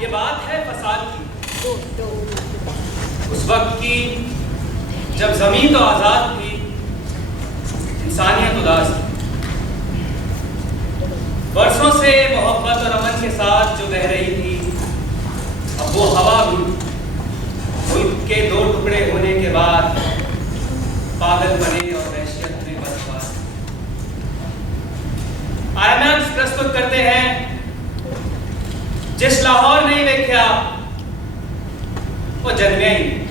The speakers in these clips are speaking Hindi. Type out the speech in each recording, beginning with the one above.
ये बात है फसाद की, उस वक्त की जब जमीन तो आजाद थी, इंसानियत उदास थी। बरसों से मोहब्बत और अमन के साथ जो बह रही थी, अब वो हवा भी मुल्क के दो टुकड़े होने के बाद पागल बने और वहशियत में बदबार। आईएमएफ प्रस्तुत करते हैं जिस लाहौर नहीं देखा वो जन्मे ही नहीं।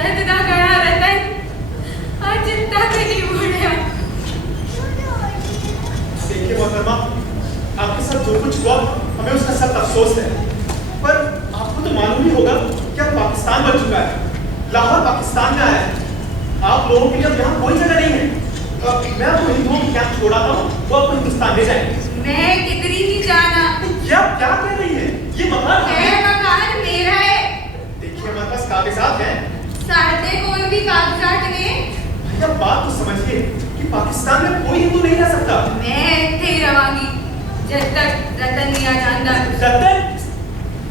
सदना गया रतन आज जिंदा भी नहीं उड़या। देखिए मोहतरमा, आपके साथ जो कुछ हुआ हमें उसका सख्त अफसोस है, पर आपको तो मालूम ही होगा कि अब पाकिस्तान बन चुका है, लाहौर पाकिस्तान में आया है। आप लोगों के लिए अब यहाँ कोई जगह नहीं है। मैं आपको हिंदुओं की कैंप छोड़ाता हूँ, वो आपको हिंदुस्तान ले जाएंगे। मैं किधर ही नहीं जाना। ये आप क्या कह रही हैं? ये मकान मकान मेरा है। देखिए हमारे पास कागजात हैं। साढ़े कोई भी कागजात ने। भैया बात तो समझिए कि पाकिस्तान में कोई हिंदू नहीं रह सकता। मैं इत्थे ही रवांगी जब तक रतन नहीं आ जाता। रतन?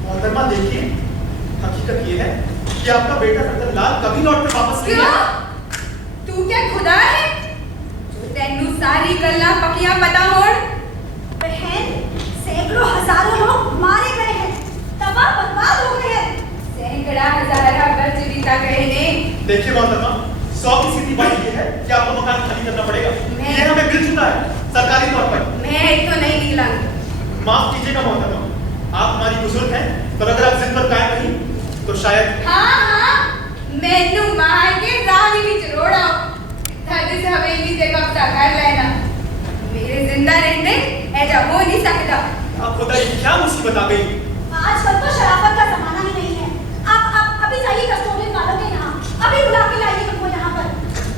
मोहतरमा देखिए, हकीकत ये है कि आपका बेटा रतन लाल कभी लौट कर वापस नहीं आएगा। तू क्या खुदा है जो तेनू सारी गल्ला पकिया पता होड़? बहन, सैकड़ों हजारों लोग मारे गए हैं, तबाह बर्बाद हो गए हैं। सैकड़ा हजारा बच बीता गए ने। देखिए मोहतरमा, 100% बात ये है कि आपको मकान खाली करना पड़ेगा। ये हमें मिल चुका है सरकारी तौर पर। मैं तो नहीं निकलाऊंगी। माफ कीजिएगा मोहतरमा, आप हमारी बुजुर्ग हैं, पर अगर आप जिद पर कायम नहीं तो शायद। हाँ मैनू मार के राह विच रोड़ा थद से हवेली से कब्जा कर लेना। मेरे जिंदा रहने ऐसा हो नहीं सकता। आप खुदा ये क्या मुसीबत आ गई? आजकल तो शराफत का जमाना ही नहीं है। आप अभी जाइए कस्टोडियन वालों के यहाँ, अभी बुला के लाइए उनको यहाँ पर।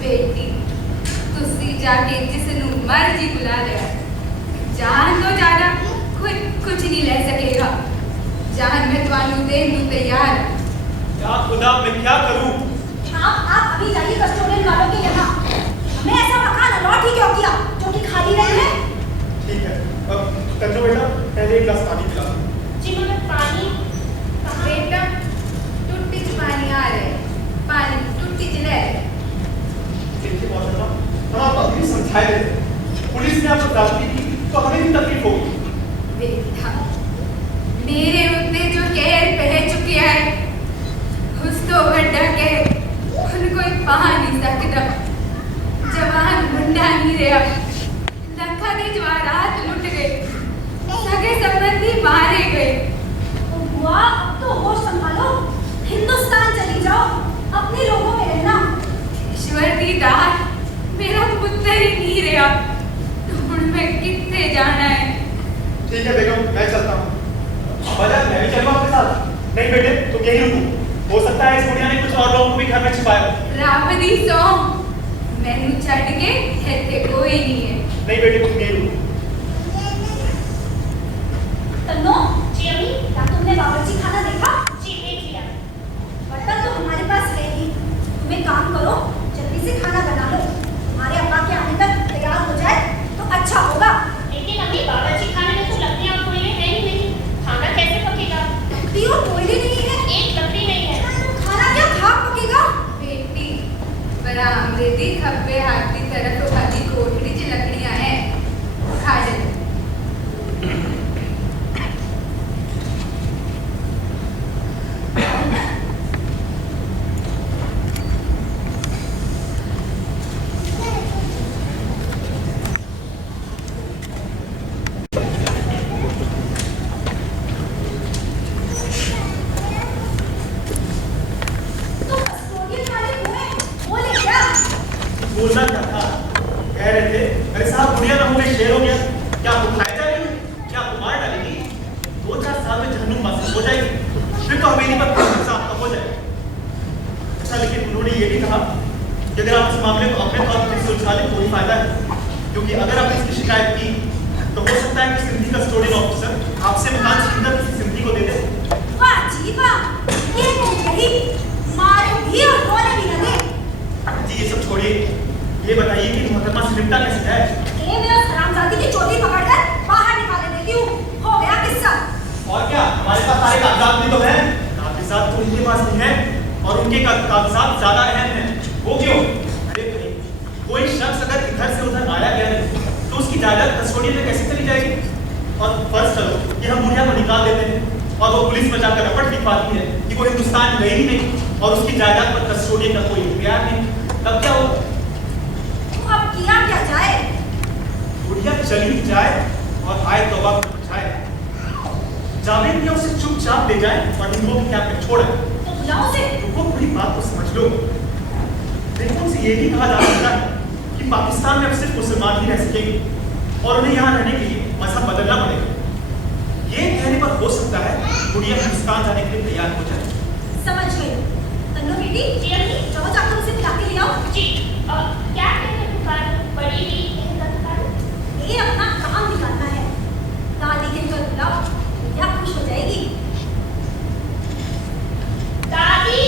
बेटी तुसी जाके जिसनु मर्जी बुला ले, जान तो जाना खुद कुछ नहीं ले सकेगा। जान में तुआनू देन नू तैयार। क्या खुदा, मैं क्या करूं? आप अभी जाइए कस्टोडियन वालों के यहाँ। हमें ऐसा मकान अलॉट ही क्यों किया जो कि खाली रहे हैं? ठीक है, अब कंजो बेटा पहले एक गिलास पानी पिला दो। जी मगर पानी बेटा टुट्टी च पानी आ रहे, पानी टुट्टी च ले। देखिए मोहतरमा, हम आपको अभी समझाए थे, पुलिस ने आपको दाखिल की तो हमें भी तकलीफ होगी। बेटा मेरे उत्ते जो कहर पह चुकी है उस तो बड़ा के उनको पा नहीं सकता। जवान मुंडा नहीं रहा, लखा के जवारात लुट गए, सगे संबंधी मारे गए। बुआ, अब तो होश संभालो, हिंदुस्तान चली जाओ, अपने लोगों में रहना। ईश्वर दी दात मेरा पुत्र ही नहीं रहा, ढूंढ में कितने जाना है। ठीक है बेगम, मैं चलता हूँ। बाजार मैं भी चलूँ आपके साथ? नहीं बेटे, तुम यहीं रुको, हो सकता है इस बुढ़िया ने कुछ और लोगों को भी घर में छिपाया हो। रावदी सो मैनू छड़ के इत्थे कोई नहीं है। नहीं बेटे, तुम यहीं रुको। तन्नो, जी अम्मी, क्या तुमने बावर्ची खाना देखा? जी देख लिया। बर्तन तो हमारे पास है ही, तुम एक काम करो, जल्दी से खाना बना लो, हमारे अब्बा के आने तक तैयार हो जाए तो अच्छा होगा। लेकिन अम्मी बावर्ची खाने में तो लकड़ियाँ और कोयले है ही नहीं, खाना कैसे पकेगा? लकड़ी और कोयले नहीं है, एक लकड़ी नहीं है। खाना क्या खाक पकेगा? बेटी बरामदे दी खब्बे हाथ की तरफ खाली कोठड़ी च लकड़ियां हैं, खा ले। बोलना क्या था? कह रहे थे अरे साहब बुढ़िया ना हो गई, शेर हो गया, क्या आपको खाए जा रही है? क्या आपको मार डालेगी? 2-4 साल में जहन्नुम वासी हो जाएगी, फिर तो हवेली पर आपका हो जाएगा। अच्छा, लेकिन उन्होंने ये भी कहा कि अगर आप इस मामले को अपने तौर पर सुलझा लें तो ही फायदा है, क्योंकि अगर आपने इसकी शिकायत की तो हो सकता है कि सिंधी कस्टोडियन ऑफिसर आपसे मकान छीनकर किसी सिंधी को दे दे। वाह जी वाह, ये तो यही मारे भी और रोने भी न दे। जी ये सब छोड़िए, ये बताइए कि मोहतरमा से निपटा कैसे जाए? मैं उस हरामजादी की चोटी पकड़कर बाहर निकाल देती हूँ, हो गया किस्सा। और क्या, हमारे पास सारे कागजात भी तो हैं। कागजात तो उनके पास नहीं है और उनके कागजात ज्यादा अहम हैं। वो क्यों? अरे भाई, कोई शख्स अगर इधर से उधर आया गया नहीं तो उसकी जायदाद कस्टोडियन में कैसे चली जाएगी? और फर्ज करो कि हम बुढ़िया को निकाल देते हैं और वो पुलिस में जाकर रपट लिखवाती है कि वो हिंदुस्तान गई ही नहीं और उसकी जायदाद पर कस्टोडियन का कोई इख्तियार नहीं, तब क्या होगा? तो अब किया क्या जाए? बुढ़िया चली जाए और आए तौबा बचाए। जावेद ने उसे चुपचाप ले जाए और हिंदुओं के कैंप में छोड़े। तो बुलाओ उसे। तुमको पूरी बात तो समझ लो। देखो उनसे ये भी कहा जा सकता है कि पाकिस्तान में अब सिर्फ मुसलमान ही रह सकेंगे और उन्हें यहाँ रहने के लिए मजहब बदलना पड़ेगा। ये कहने पर हो सकता है गुड़िया हिंदुस्तान जाने के लिए तैयार हो जाए। समझ गई। तन्नो बेटी, जी अम्मी। जाओ जाकर उसे बुला के ले आओ। जी क्या कहते हैं पुकार बड़ी ही ये अपना काम निकालना है। दादी के घर बुलाओ, या खुश हो जाएगी। दादी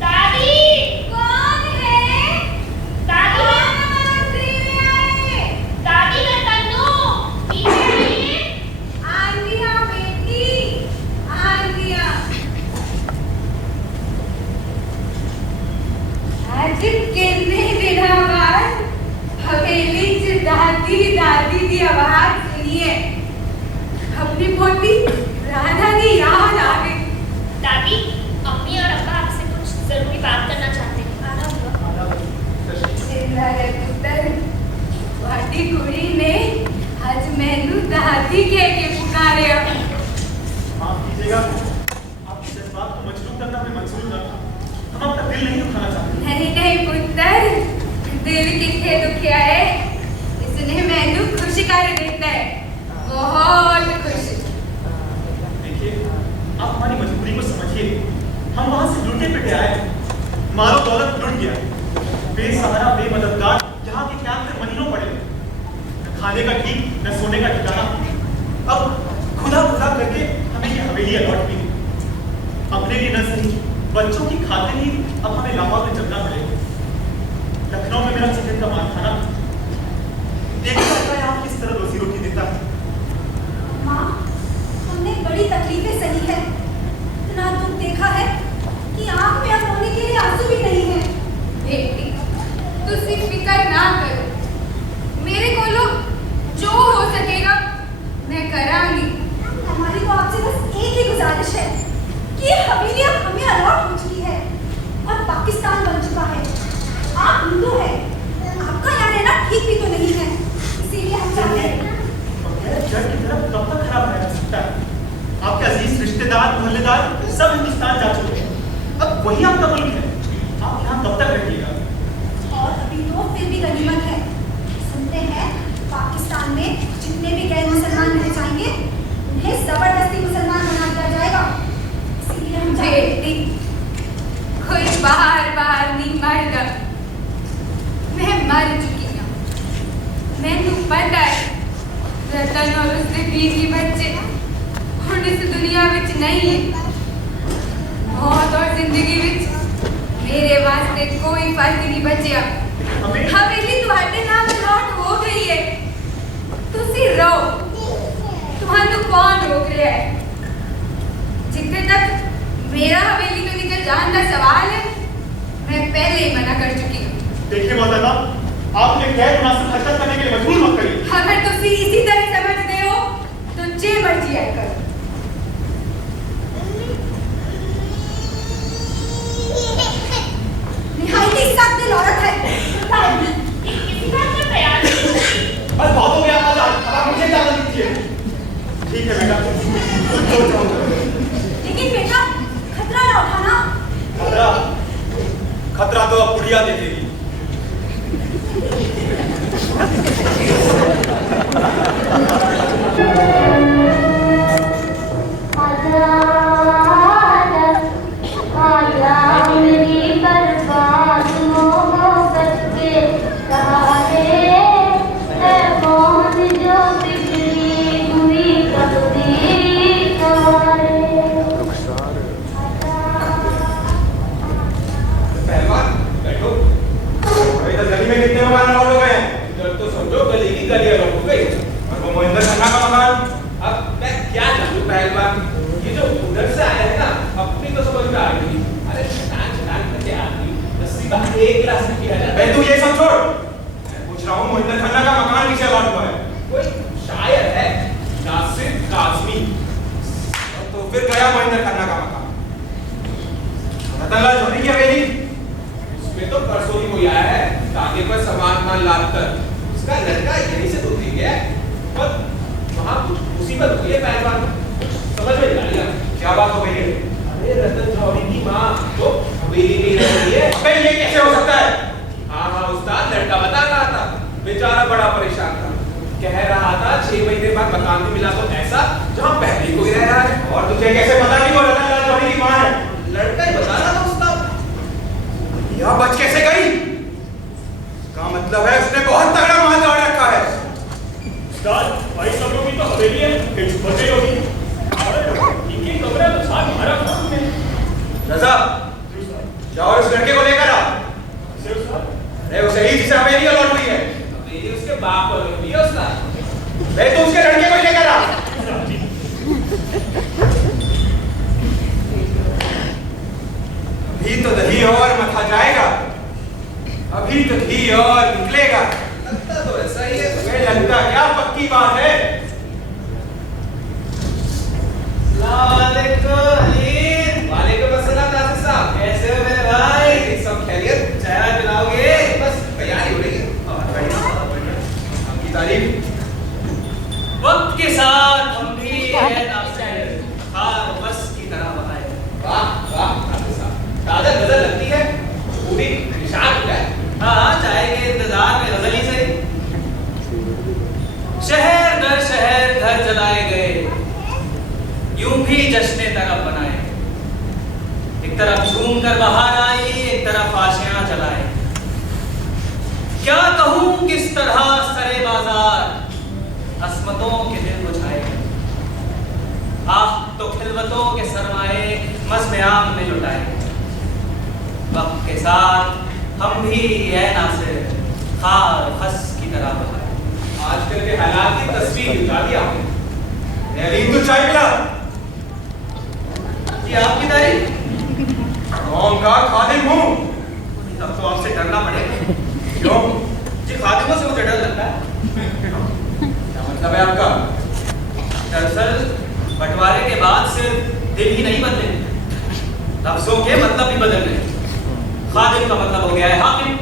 दादी कौन है? दादी आए। दादी मैं तन्नू पीछे आइए। आ गया बेटी, आ गया। आज कितने दिनों बाद हवेली से दादी दादी की आवाज सुनी है। अपनी पोती राधा की याद आ गई। दादी अम्मी और अब्बा आपसे कुछ जरूरी बात करना चाहते हैं। चिल्ला रे पुत्र, वाटी कुड़ी ने आज मैनू दादी कह के पुकारे। माफ कीजिएगा, आपके जज्बात को मजबूर करना मैं मंजूर न था। हम आपका दिल नहीं दुखाना चाहते। नहीं नहीं पुत्र, दिल कितने दुखिया है, इसने मैनू खुश कर देता है, बहुत खुश। देखिए, आप हमारी मजबूरी को समझिए। हम वहां से लूटे पिटे आए, मारो दौलत लुट गया, बेसहारा बेमददगार यहाँ के क्या में महीनों पड़े, न खाने का ठीक न सोने का ठिकाना। अब खुदा खुदा करके हमें ये हवेली अलॉट की। अपने लिए न सही, बच्चों की खातिर ही अब हमें लाहौर में चलना पड़ेगा। लखनऊ में मेरा चिकन का मालखाना, देखा जाता है आप किस तरह रोजी रोटी देता है। माँ, हमने बड़ी तकलीफें सही है। इतना दुख देखा है कि आंख में अब रोने के लिए आंसू भी नहीं है। बेटी, तुसी फिकर ना करो, मेरे को जो हो सकेगा मैं करांगी। हमारी तो आपसे बस एक ही गुजारिश है कि ये हवेली अब हमें अलॉट हो चुकी है और पाकिस्तान बन चुका है। आप हिंदू हैं, आपका यहाँ रहना ठीक भी तो नहीं है, इसीलिए हम चाहते हैं। जड़ की तरफ कब तक खराब रह सकता है? आपके अजीज रिश्तेदार मोहल्लेदार सब हिंदुस्तान जा चुके हैं। अब वही आपका मुल्क है, आप यहाँ कब तक रहिएगा? और अभी तो फिर भी गनीमत है। सुनते हैं पाकिस्तान में जितने भी गैर मुसलमान रह जाएंगे उन्हें जबरदस्ती मुसलमान बना दिया जाएगा। इसीलिए हम बेटी, कोई बाहर बाहर नहीं मरदा, मैं मर चुकी हूँ। मैनू पता है रतन और उसके बीवी बच्चे हुण इस दुनिया विच नहीं है। मौत और जिंदगी विच मेरे वास्ते कोई फर्क नहीं बचिया। हवेली तुहाडे नाम अलॉट हो गई है, तुसी रहो, तुहानू कौन रोक रहा है? जितने तक मेरा हवेली तो निकल जाने का सवाल है, मैं पहले ही मना कर चुकी हूँ। देखिए मौलाना, आपने गैर मुनासिब हरकत करने के लिए मजबूर मत करिए। अगर तुसी इसी तरह समझते हो तो जे मर्जी आए करो। निहायती सख्त दिल औरत है। किसी बात का प्रयास नहीं। बस बहुत हो गया, आज अब मुझे ज्यादा दीजिए। ठीक है बेटा, लेकिन बेटा खतरा ना उठाना। खतरा खतरा तो अब बुढ़िया देखेगी। एक गिलास में किया जाता है। तू ये सब छोड़, मैं पूछ रहा हूँ मोहिंदर खन्ना का मकान किसे अलॉट हुआ है? कोई शायर है नासिर काज़मी। तो फिर गया मोहिंदर खन्ना का मकान रतनलाल जौहरी की हवेली। उसमें तो परसों ही कोई आया है, तागे पर सामान मान लाद कर उसका लड़का यहीं से तो दे गया है, पर वहाँ कुछ मुसीबत हुई है पहलवान, समझ में नहीं आ रहा। क्या बात हो गई है? अरे रतन जौहरी की माँ तो हवेली में रह रही है। अबे ये कैसे हो सकता है? हाँ उस्ताद, लड़का बता रहा था, बेचारा बड़ा परेशान था। कह रहा था 6 महीने बाद मकान भी मिला तो ऐसा जहाँ पहले कोई रह रहा है। और तुझे कैसे पता कि वो रतन लाल जौहरी की माँ है? लड़का ही बता रहा था उस्ताद। यह बच कैसे गई? का मतलब है उसने बहुत तगड़ा माल गाड़ रखा है। उस्ताद, भाई सब लोग की तो हवेली है, फिर बचे होगी। इनकी कमरा तो साथ हमारा काम है। रजा, जाओ उस लड़के को लेकर आ। अरे उसे ही जिसे हवेली अलॉट हुई है। हवेली उसके बाप को लगी है उस्ताद। अरे तू उसके लड़के को लेकर आ। अभी तो दही और मथा जाएगा, अभी तो घी और निकलेगा। लगता तो ऐसा ही है। तुम्हें लगता क्या? पक्की बात है। वालेकुम अस्सलाम नासिर साहब, कैसे हो मेरे भाई? सब खैरियत? चाय पिलाओगे? बस तैयारी हो रही है। आपकी तारीफ। वक्त के साथ हम भी बस की तरह बताए। वाह वाह नासिर साहब, ताजा गजल लगती है, पूरी निशान हो जाए। हाँ, चाय के इंतजार में गजल ही सही। शहर दर शहर घर जलाए गए, यूं भी जश्ने तरफ बनाए। एक तरफ झूम कर बाहर आई, एक तरफ आशियां जलाए। क्या कहूं किस तरह सरे बाजार अस्मतों के दिल बुझाए। आह तो खिलवतों के सरमाए मज़्म-ए-आम में लुटाए। वक्त के साथ हम भी ऐ नासिर खार खस की तरह बहाए। आजकल के हालात की तस्वीर दिखा दी आपने। अलीम तू चाय पिला। जी आपकी तारीफ? कौन का खादिम हूँ। तब तो आपसे डरना पड़ेगा। क्यों? जी खादिमों से मुझे डर लगता है। क्या मतलब है आपका? दरअसल बंटवारे के बाद सिर्फ दिल ही नहीं बदले, लफ्जों के मतलब भी बदल गए। खादिम का मतलब हो गया है हाकिम,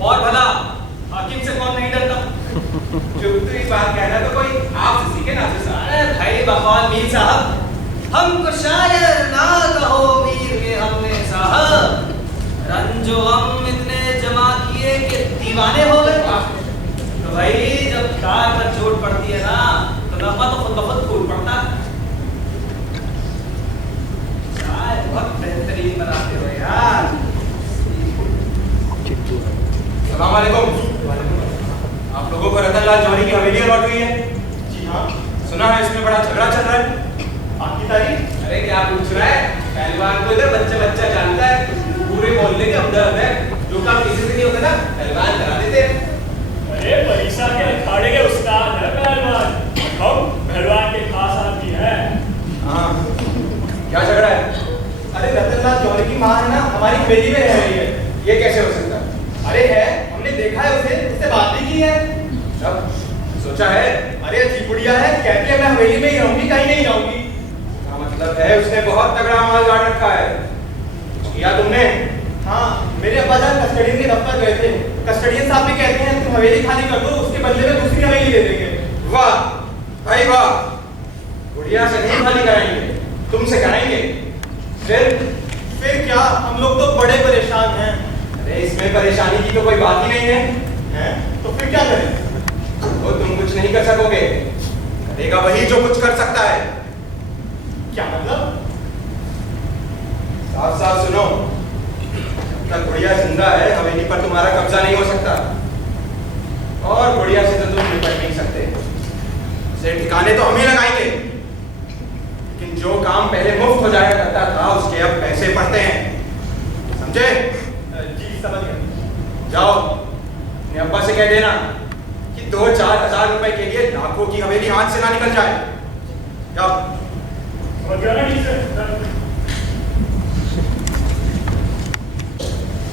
और भला हाकिम से कौन नहीं डरता? चुपती बात कहना तो कोई आपसे सीखे नासिर साहब। अरे भाई बकवाल मीर साहब, हमको शायर ना कहो मीर के हमने साहब। रंजो हम इतने जमा किए कि दीवाने हो गए। तो भाई जब कार पर चोट पड़ती है ना, तो नफ़ा तो खुद ब खुद फूट पड़ता है। चाय बहुत बेहतरीन बनाते हो यार। सलाम वालेकुम। आप लोगों को रतन लाल जौहरी की हवेली अलॉट हुई है? जी हाँ। सुना है इसमें बड़ा झगड़ा चल रहा है। आपकी तारीफ? अरे क्या पूछ रहा है? पहलवान को इधर बच्चा बच्चा जानता है, पूरे मोहल्ले के हमदर्द है। जो काम किसी से नहीं होता ना, पहलवान करा देते हैं। अरे परीक्षा के अखाड़े के उस्ताद है पहलवान, हम पहलवान के खास आदमी हैं। हाँ, क्या झगड़ा है? अरे रतन लाल जौहरी की माँ है ना, हमारी हवेली में रह रही है। ये कैसे हो सकता है? अरे है, हमने देखा है उसे, उससे बात भी की है। तब सोचा है? अरे अजीब बुढ़िया है, कहती है मैं हवेली में ही रहूंगी, कहीं नहीं जाऊंगी। क्या मतलब है उसने बहुत तगड़ा माल गाड़ रखा है। किया तुमने? हाँ, मेरे अब्बा जान कस्टडियन के दफ्तर गए थे। कस्टडियन साहब भी कहते हैं तुम हवेली खाली कर दो, उसके बदले में दूसरी हवेली दे देंगे। वाह भाई वाह, गुड़िया से नहीं खाली कराएंगे, तुमसे कराएंगे। फिर क्या, हम लोग तो बड़े परेशान हैं। अरे इसमें परेशानी की तो कोई बात ही नहीं है। हैं? तो फिर क्या करें? वो तुम कुछ नहीं कर सकोगे, करेगा वही जो कुछ कर सकता है। क्या मतलब? साफ साफ सुनो, जब तक गुड़िया जिंदा है हवेली पर तुम्हारा कब्जा नहीं हो सकता, और गुड़िया से तो तुम निपट नहीं सकते। उसे ठिकाने तो हम ही लगाएंगे, लेकिन जो काम पहले मुफ्त हो जाया करता था उसके अब पैसे पड़ते हैं, समझे? जी समझ गए। जाओ अपने अब्बा से कह देना कि 2-4 हजार रुपए के लिए लाखों की हवेली हाथ से ना निकल जाए। जाओ। समझ गया ना ठीक है?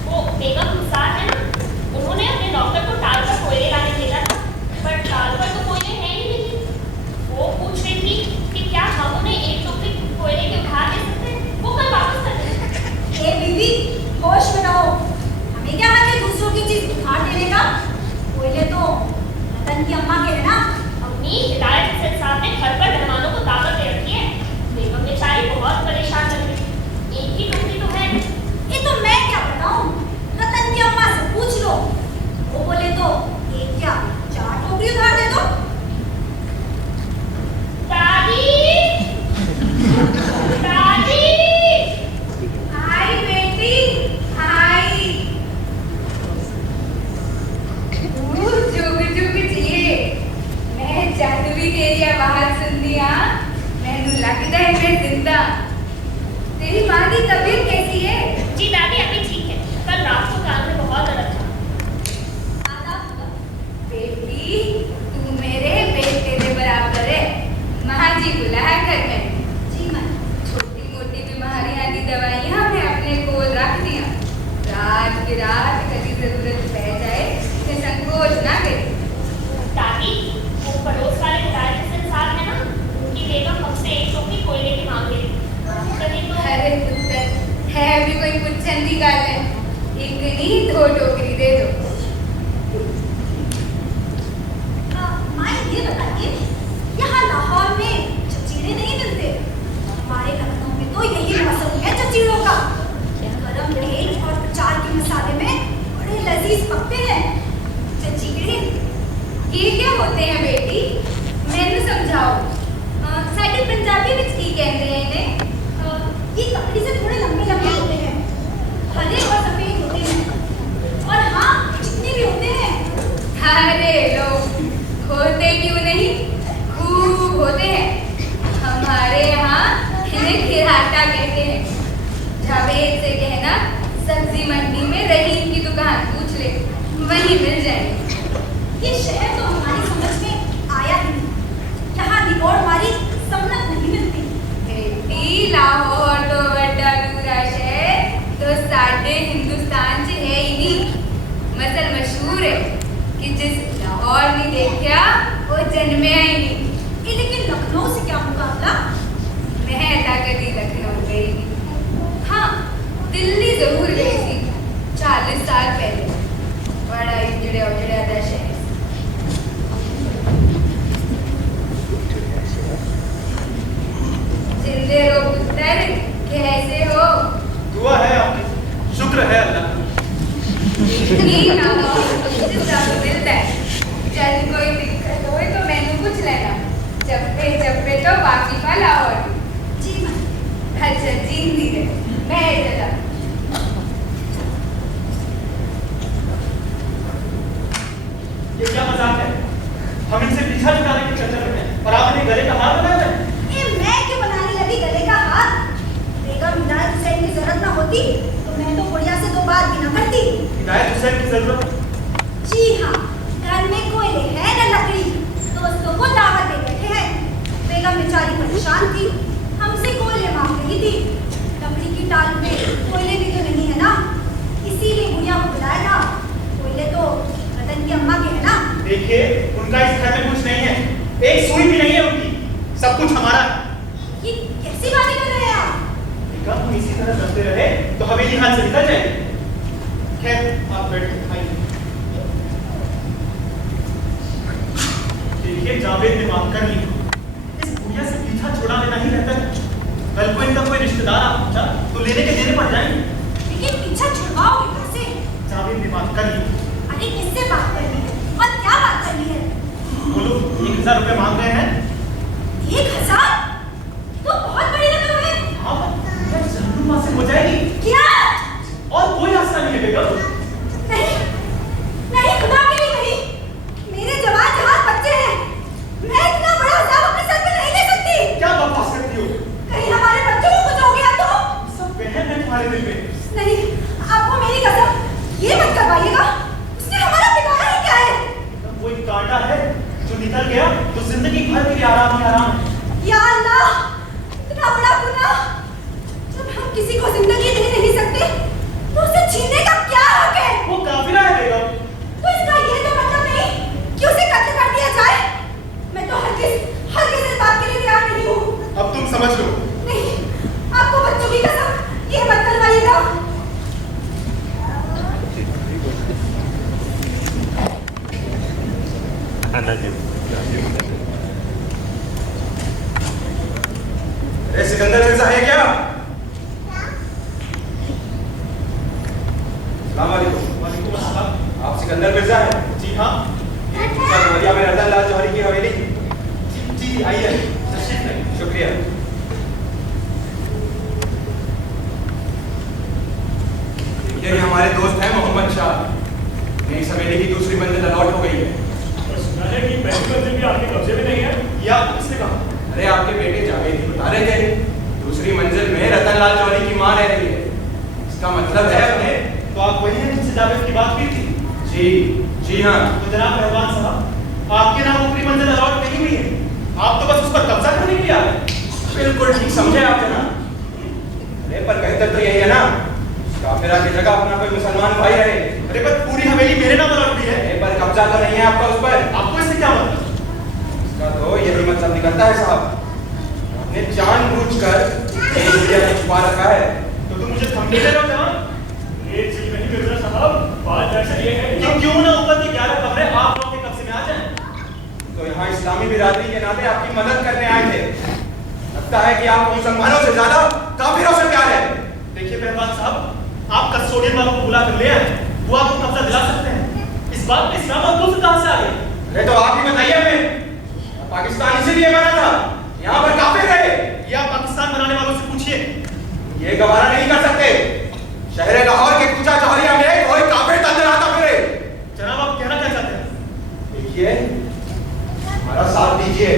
वो बेगम गुलजार है ना, उन्होंने अपने डॉक्टर को टाल पर कोयले लाने भेजा था, पर टाल पर तो कोयले हैं ही नहीं। वो पूछ रही थी कि क्या हम उन्हें एक टुकड़ी कोयले के उधार दे सकते हैं, वो कल वापस कर दें। ए बीबी, होश में रहो। हमें क्या है कि दूसरों की चीज उधार देने का? कोयले तो रतन की अम्मा के है ना। अम्मी हिदायत हुसैन साहब ने घर पर मेहमानों को दावत दे रखी है। बेगम बेचारी बहुत परेशान लग रही। अंदर में जिंदा। तेरी माँ की तबीयत कैसी है? जी दादी अभी ठीक है, कल रात को कान में बहुत दर्द था। बेटी, तू मेरे बेटे के बराबर है। माँ जी बुलाया घर में। जी माँ। छोटी मोटी बीमारियां की दवाइयां मैं अपने को रख दिया। रात की रात कभी जरूरत पड़ जाए तो संकोच ना करे। दादी वो पड़ोस वाले मुदारिस साहब है ना, उनकी बेगम हमसे एक टोकरी कोयले की मांग रही थी। कभी तो अरे पुत्र, है भी कोई पुच्छन की गल है। एक नहीं 2 टोकरी दे दो। माँ ये बताइए, यहाँ लाहौर में चचीड़े नहीं मिलते? हमारे लखनऊ में तो यही मौसम है चचीड़ों का। गरम तेल और अचार के मसाले में बड़े लजीज पकते हैं चचीड़े। ये क्या होते हैं बेटी? मैंने समझाओ। साडे पंजाबी विच की कहते हैं इन्हें? ये ककड़ी से थोड़े लंबे लंबे होते हैं, हरे और सफेद होते हैं, और हाँ जितने भी होते हैं। अरे लो, होते क्यों नहीं, खूब होते हैं। हमारे यहाँ इन्हें खिराटा कहते हैं। जावेद से कहना सब्जी मंडी में रहीम की दुकान पूछ ले, वहीं मिल जाएगी। ये शहर तो हमारी समझ में आया ही नहीं। यहाँ निगोड़ मारी समनक नहीं मिलती। बेटी, लाहौर तो बड़ा दूरा शहर तो साढ़े हिंदुस्तान से है ही नहीं। मसल मशहूर है कि जिस लाहौर नहीं देखा वो जन्मया ही नहीं। ये लेकिन लखनऊ से क्या मुकाबला? मैं कभी लखनऊ गई नहीं। हाँ, दिल्ली जरूर गई थी 40 साल पहले। बड़ा उजड़े उजड़े था शहर। जिंदे रहो पुत्र, कैसे हो? दुआ है आपकी, शुक्र है अल्लाह। ठीक ना हो, सब मिलता है। जब कोई दिक्कत हो तो मैंने पूछ लेना। जब तो बाकी का लाहौर। जी माँ। अच्छा जींदी है, मैं चला। ये क्या मजाक है? हम इनसे पीछा छुड़ाने की चर्चा में हैं, और आप इन्हें गले का हार बनाया है। मैं क्यों बनाने लगी गले का हार? बेगम हिदायत हुसैन की जरूरत ना होती तो मैं तो गुड़िया से 2 बार भी न करती। हिदायत हुसैन की जरूरत? जी हाँ, घर में कोयले है न लकड़ी, दोस्तों को दावत दे बैठे हैं। बेगम बेचारी परेशान थी, हमसे कोयले मांग रही थी। लकड़ी की टाल में कोयले भी तो नहीं है ना, इसीलिए गुड़िया को बुलाया था। कोयले तो रतन की अम्मा के है ना। देखिए, उनका इस घर में कुछ नहीं है, एक सुई भी नहीं है उनकी, सब कुछ हमारा है। ये कैसी बातें कर रहे हैं आप? बेगम, हम इसी तरह करते रहे तो हवेली हाथ से निकल जाएगी। खैर, आप बैठो, आइए। देखिए, जावेद ने बात कर ली, इस भूया से पीछा छुड़ा लेना ही रहता है। कल को इनका कोई रिश्तेदार आ पूछा तो लेने के देने पड़ जाएंगे। लेकिन पीछा छुड़वाओगे कैसे? जावेद ने बात कर ली। अरे किससे बात करनी है और क्या बात करनी है? बोलो, 1000 रुपये मांग रहे हैं। 1000? तो बहुत बड़ी रकम है। हाँ, यह जहन्नुमा से हो जाएगी। क्या? और कोई रास्ता नहीं है बेगम। नहीं, नहीं, खुदा के लिए नहीं। मेरे जवान जहाज बच्चे हैं, मैं इतना बड़ा हिसाब अपने सर पे नहीं ले सकती। क्या बकवास करती हो? कहीं हमारे बच्चों को कुछ हो गया तो? सब बहन है तुम्हारे दिल में। नहीं, आपको मेरी कसम, ये मत करवाइएगा। उसने हमारा बिगाड़ा ही क्या है? कोई कांटा है जो निकल गया तो जिंदगी भर के लिए आराम ही आराम है। या अल्लाह, इतना बड़ा गुनाह। जब हम किसी को जिंदगी दे नहीं सकते तो उसे छीनने का क्या हक है? वो काफिला है बेगम। तो इसका ये तो मतलब नहीं कि उसे कत्ल कर दिया जाए। मैं तो हरगिज़ इस बात के लिए तैयार नहीं हूँ। अब तुम समझ लो। नहीं, आपको बच्चों की कसम, ये मत करवाइएगा। अरे सिकंदर मिर्जा है क्या? वालेकुम अस्सलाम। आप सिकंदर मिर्जा हैं? जी हाँ। ये पूछा नवलिया में रतन लाल जौहरी की हवेली। जी आइए, तशरीफ लाइए। शुक्रिया। ये हमारे दोस्त हैं मोहम्मद शाह। इस हवेली की दूसरी मंजिल अलॉट हो गई है। और सुना है कि पहली मंजिल भी आपके कब्जे में नहीं है। ये आपको किसने कहा? अरे आपके बेटे जावेद ही बता रहे थे जी हाँ। तो जनाब पहलवान साहब, आपके नाम ऊपरी मंजिल अलॉट नहीं हुई है, आप तो बस उस पर कब्जा करने के लिए आ गए। बिल्कुल ठीक समझे आप जनाब। अरे पर बेहतर तो यही है ना, काफिरा की जगह अपना कोई मुसलमान भाई रहे। अरे पर पूरी हवेली मेरे नाम अलॉट हुई है। अरे पर कब्जा तो नहीं है आपका उस पर। आपको इससे क्या मतलब? इसका तो यही मतलब निकलता है साहब, आपने जानबूझकर ये दुनिया को छुपा रखा है। तो तुम मुझे थमने दे रहे हो जनाब? ये जी नहीं मिर्जा साहब, बात दरअसल ये है कि क्यों ना ऊपर के 11 कमरे आप लोग के कब्जे में आ जाएं? तो यहाँ इस्लामी बिरादरी के नाते आपकी मदद करने आए थे। लगता है कि आपको मुसलमानों से ज्यादा काफिरों से प्यार है। देखिए पहलवान साहब, आप कस्टोडियन वालों को बुला कर ले आए, वो आपको कब्जा दिला सकते हैं। इस बात में इस्लाम और कुफ्र कहां से आ गया? अरे तो आप ही बताइए हमें, पाकिस्तान इसीलिए बना था, यहाँ पर काफिर रहे। ये आप पाकिस्तान बनाने वालों से पूछिए। ये गवारा नहीं कर सकते, शहर लाहौर के कूचा चौहरिया में कोई काफिर तंत्र आता फिरे। जनाब आप कहना क्या चाहते हैं? देखिए, हमारा साथ दीजिए।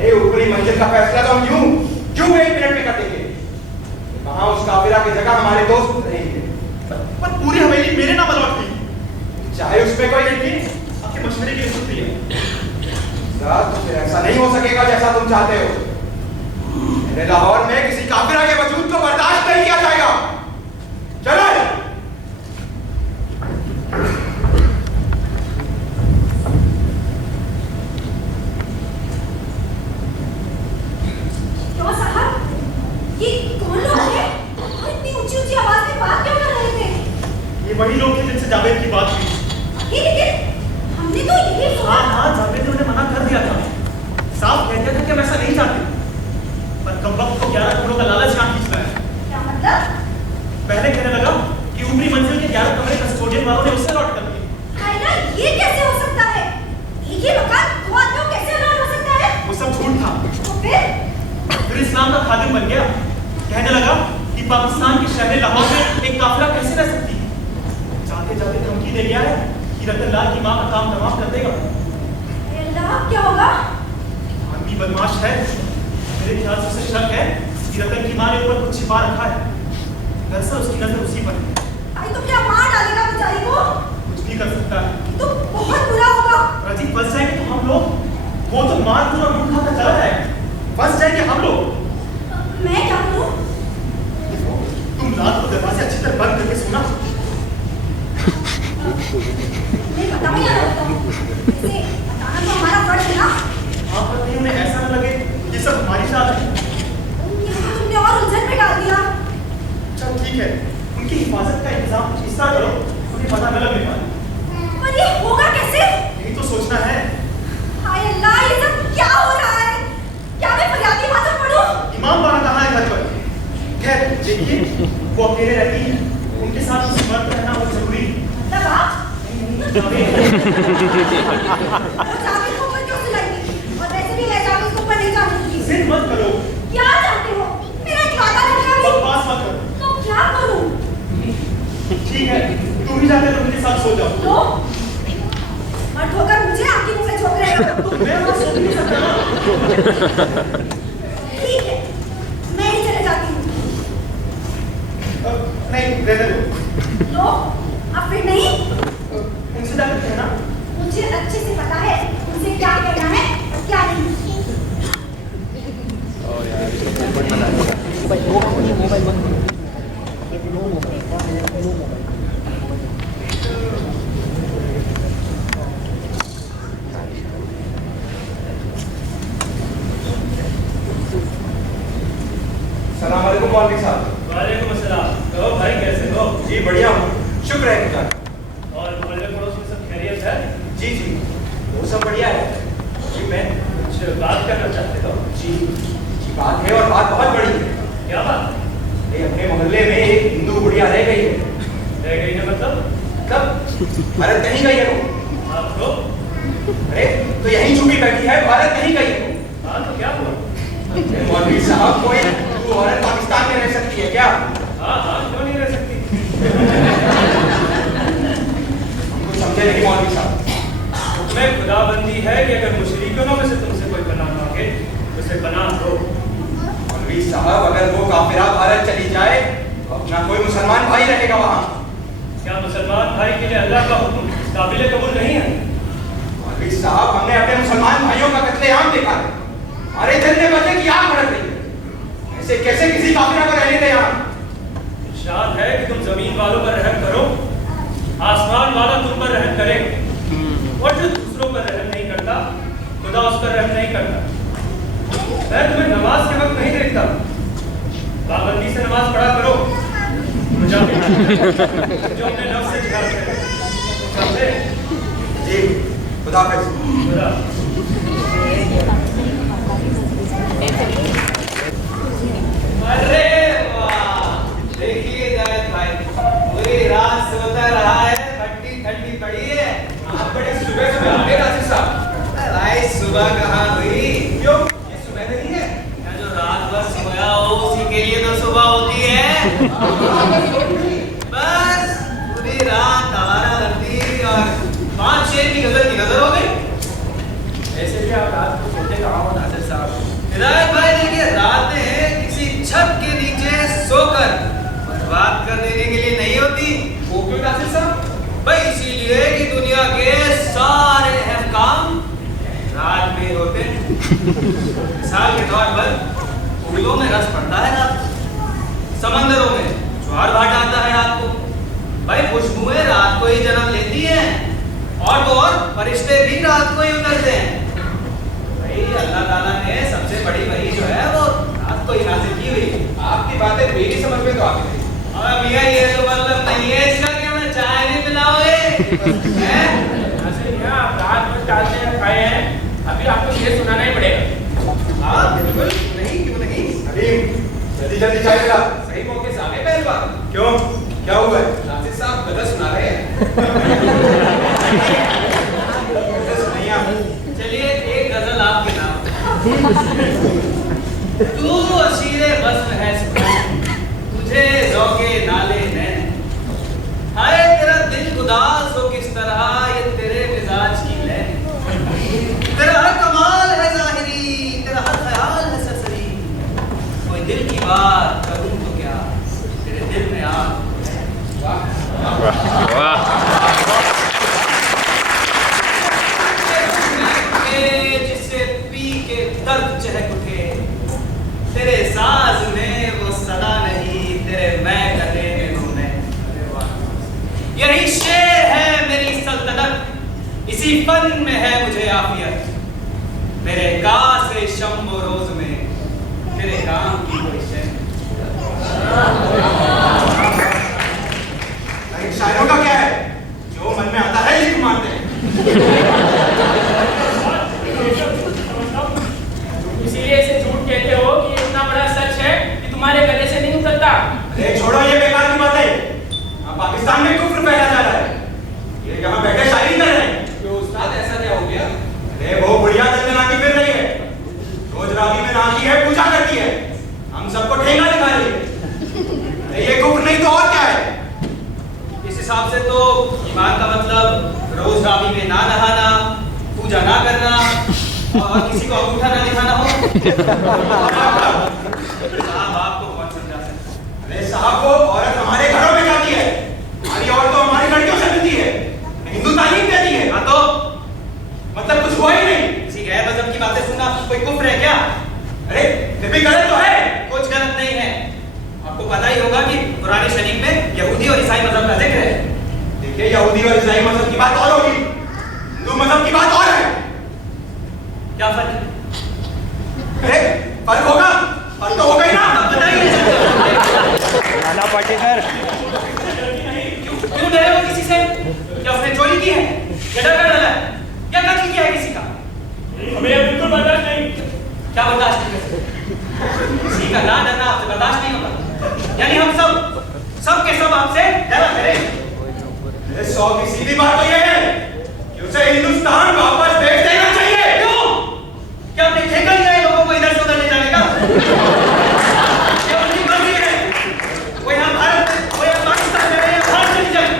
ये ऊपरी मंजिल का फैसला तो हम क्यों 1 मिनट में कर देंगे। वहां उस काफिरा की जगह हमारे दोस्त रहेंगे। पर पूरी हवेली मेरे नाम अलॉट हुई, चाहे उसमें कोई नहीं, आपके मशवरे की शुक्रिया। तो फिर ऐसा नहीं हो सकेगा जैसा तुम चाहते हो। मेरे लाहौर में किसी काफिरा के वजूद को बर्दाश्त नहीं किया जाएगा। चलो। क्यों साहब, ये कौन लोग हैं और इतनी ऊंची आवाज में बात क्यों कर रहे थे? ये वही लोग थे जिनसे जावेद की बात हुई। लेकिन हमने तो यही सुना। हाँ, जावेद ने उन्हें मना कर दिया था, साफ कह दिया था कि हम ऐसा नहीं चाहते। पर कम वक्त को 11 करोड़ का लालच यहाँ खींच रहा है। क्या मतलब? पहले कहने लगा कि ऊपरी मंजिल के 11 कमरे कस्टोडियन वालों ने उससे अलॉट कर दिए। कायना, ये कैसे हो सकता है? एक ही मकान 2 आदमियों कैसे अलॉट हो सकता है? वो सब झूठ था। तो फिर इस्लाम का खादिम बन गया। कहने लगा कि पाकिस्तान के शहर लाहौर में एक काफिला कैसे रह सकती है। जाते जाते धमकी दे गया है कि रतन लाल की माँ का काम तमाम कर देगा। अल्लाह, क्या होगा? आदमी बदमाश है, मेरे ख्याल से उसे शक है कि रतन की माँ ने ऊपर कुछ छिपा रखा है। दरअसल उसकी नजर उसी पर है। भाई तो क्या मार डालेगा बेचारी को? कुछ भी कर सकता है। तो बहुत बुरा होगा। राजीव फंस जाएंगे तो हम लोग, वो तो मार पूरा मुंह खाकर चला जाएगा। फंस जाएंगे हम लोग। मैं क्या करूं? तुम रात को दरवाजे अच्छी तरह बंद करके सोना। नहीं पता भी ना लगता। इसे बताना तो हमारा फर्ज है ना। हाँ, पर कहीं उन्हें ऐसा न लगे ये सब हमारी चाल है। तुमने और उलझन में डाल दिया। चल ठीक है, उनकी हिफाजत का इंतजाम इस तरह करो उन्हें पता न लगने पाए। पर ये होगा कैसे? यही तो सोचना है। हाय अल्लाह, ये सब क्या हो रहा है? क्या मैं फरियादी माजर पढ़ूं? इमाम बाड़ा कहाँ है घर पर? खैर देखिए, वो अकेले रहती है, उनके साथ उस मर्द रहना बहुत जरूरी है। मतलब आप? जावेद। वो जावेद को ऊपर क्यों सुलाएगी? और वैसे भी मैं जावेद को ऊपर नहीं जाऊंगी। जिद मत करो, क्या चाहते हो? मेरा एक वादा रखा भी। बकवास मत करो। तो क्या करूं? ठीक है, तुम भी जाकर उनके साथ सो जाओ। तो मत होकर मुझे आपकी मुंह में झोंक रहे हो। तो मैं वहाँ सो नहीं सकता ना। ठीक है, मैं ही चले जाती हूँ। नहीं, रहने दो। तो अब फिर नहीं? उनसे जाकर कहना मुझे अच्छे से पता है उनसे क्या कहना है और क्या नहीं। सलाम अलैकुम मौलवी साहब। वालेकुम अस्सलाम। कहो भाई, कैसे हो? जी बढ़िया हूँ, शुक्र है खुदा। और मोहल्ले पड़ोस में सब खैरियत है? जी वो सब बढ़िया है। जी मैं कुछ बात करना चाहते हो? जी बात है और बात बहुत बड़ी है। क्या बात? ये अपने मोहल्ले में एक हिंदू बुढ़िया रह गई है। रह गई है मतलब? भारत नहीं गई है वो। आप तो? अरे तो यहीं छुपी बैठी है, भारत नहीं गई है वो। हाँ तो क्या हुआ? मौलवी साहब, कोई औरत पाकिस्तान में रह सकती है क्या? हाँ, क्यों नहीं रह सकती? कुछ समझे नहीं मौलवी साहब। उसमें खुदाबंदी है कि अगर मुशरिकों में से तुमसे कोई पनाह मांगे तो उसे पनाह दो। मौलवी साहब, अगर वो काफिरा भारत चली जाए तो अपना कोई मुसलमान भाई रहेगा वहाँ। क्या मुसलमान भाई के लिए अल्लाह का हुक्म काबिल कबूल नहीं है? मौलवी साहब, हमने अपने मुसलमान भाइयों का कत्लेआम देखा है। हमारे दिल में बदले की आग भड़क रही है। ऐसे कैसे किसी काफिरा को रहने दें यहाँ? इरशाद है कि तुम जमीन वालों पर रहम करो, आसमान वाला तुम पर रहम करे, और जो दूसरों पर रहम नहीं करता खुदा उस पर रहम नहीं करता। मैं तुम्हें नमाज के वक्त नहीं देखता, पाबंदी से नमाज पढ़ा करो, जो अपने नफ्स से जिहाद करे। समझे? जी, खुदा हाफिज। खुदा। अरे वाह, देखिए जायद भाई, पूरी रात सोता रहा है, भट्टी ठंडी पड़ी है। आप बड़े सुबह सुबह आ गए नासिर साहब। भाई सुबह कहाँ हुई? क्यों? ये सुबह नहीं है? क्या जो रात भर सोया हो उसी के लिए तो सुबह होती है। बस पूरी रात आवारा करती और 5 शेर की गजल की नजर हो गई। ऐसे भी आप रात को सोते कहाँ हो नासिर साहब? हिदायत भाई, देखिए रातें किसी छत के नीचे सोकर बर्बाद कर देने के लिए नहीं होती। वो क्यों नासिर साहब? भाई इसीलिए कि दुनिया के सारे अहम काम रात में होते हैं। मिसाल के तौर पर फूलों में रस पड़ता है रात, समंदरों में ज्वार भाट आता है रात को। भाई खुशबुएं रात को ही जन्म लेती हैं, और तो और फरिश्ते भी रात को ही उतरते हैं। भाई अल्लाह ताला ने सबसे बड़ी वही जो है वो रात को ही नाज़िल की हुई है। आपकी बातें मेरी समझ में तो आती नहीं। और मियां ये तो मतलब नहीं है इसका कि हमें चाय नहीं पिलाओगे? हैं? आप रात भर टालते हैं, खाए हैं, अभी आपको ये सुनाना ही पड़ेगा। हाँ बिल्कुल, नहीं क्यों नहीं। हलीम, जल्दी जल्दी चाय पिला। सही मौके से आ गए पहलवान। क्यों? क्या हुआ है? नासिर साहब गजल सुना रहे हैं। कैसे सुनाइए आप? चलिए एक गजल आपके नाम। तू अशीरे बज़्म है सुकून, तुझे ज़ौक़े नाले नैन। हाय तेरा दिल उदास हो किस तरह, ये तेरे मिजाज की लैन। तेरा हर कमाल है ज़ाहिरी, तेरा हर ख्याल है सरसरी। कोई दिल की बात करूं तो क्या, तेरे दिल में आग। जिसे पी के दर्द चहक उठे, तेरे साज में वो सदा नहीं, तेरे मैं गले में वो मैं। यही शेर है मेरी सल्तनत, इसी फन में है मुझे आफियत। मेरे कासे शम्बो रोज में तेरे काम की कोई शय। इन शायरों का क्या है? जो मन में आता है लिख मारते हैं। इसीलिए इसे झूठ कहते हो कि इतना बड़ा सच है कि तुम्हारे गले से नहीं उतरता। अरे छोड़ो ये बेकार की बातें। यहाँ पाकिस्तान में कुफ्र फैला जा रहा है। ये यहाँ बैठे शायरी कर रहे हैं। तो उस्ताद ऐसा क्या हो गया? अरे वो बुढ़िया दंदना की फिर रही है, रोज रावी में नहाती है, पूजा करती है, हम सबको ठेंगा दिखा रही है। अरे ये कुफ्र नहीं तो और क्या है? इस हिसाब से तो ईमान का मतलब रोज रावी में ना नहाना, पूजा ना करना और किसी को अंगूठा ना दिखाना हो। साहब आपको कौन समझा सकता है? अरे साहब, वो औरत हमारे घरों में जाती है, हमारी औरत तो हमारी लड़कियों से मिलती है, हिंदू तालीम देती है। हाँ तो मतलब कुछ हुआ ही नहीं। किसी गैर मजहब की बातें सुनना कोई कुफ्र है क्या? अरे फिर भी गलत तो है। कुछ गलत नहीं है। आपको पता ही होगा कि कुरान शरीफ में यहूदी और ईसाई मजहब का जिक्र है। देखिए, यहूदी और ईसाई मजहब की बात और होगी, हिंदू मजहब की बात और है। क्या फर्क है? अरे फर्क होगा, फर्क तो होगा ही ना। बताइए नाना पाटेकर, क्यों डरे हो किसी से? क्या उसने चोरी की है या डर कर डाला है या कत्ल किया है किसी का? हमें यह बिल्कुल बर्दाश्त नहीं। क्या बर्दाश्त नहीं कर सकते? किसी का ना डरना आपसे बर्दाश्त नहीं होगा। यानी हम सब के सब आपसे डरा करें। अरे 100 की सीधी बात तो ये है कि उसे हिंदुस्तान वापस भेज देना चाहिए। क्यों? क्या आपने ठेका लिया है लोगों को इधर से उधर ले जाने का? क्या उनकी मर्जी है? वो यहाँ भारत में, वो यहाँ पाकिस्तान में, या भारत चली जाए।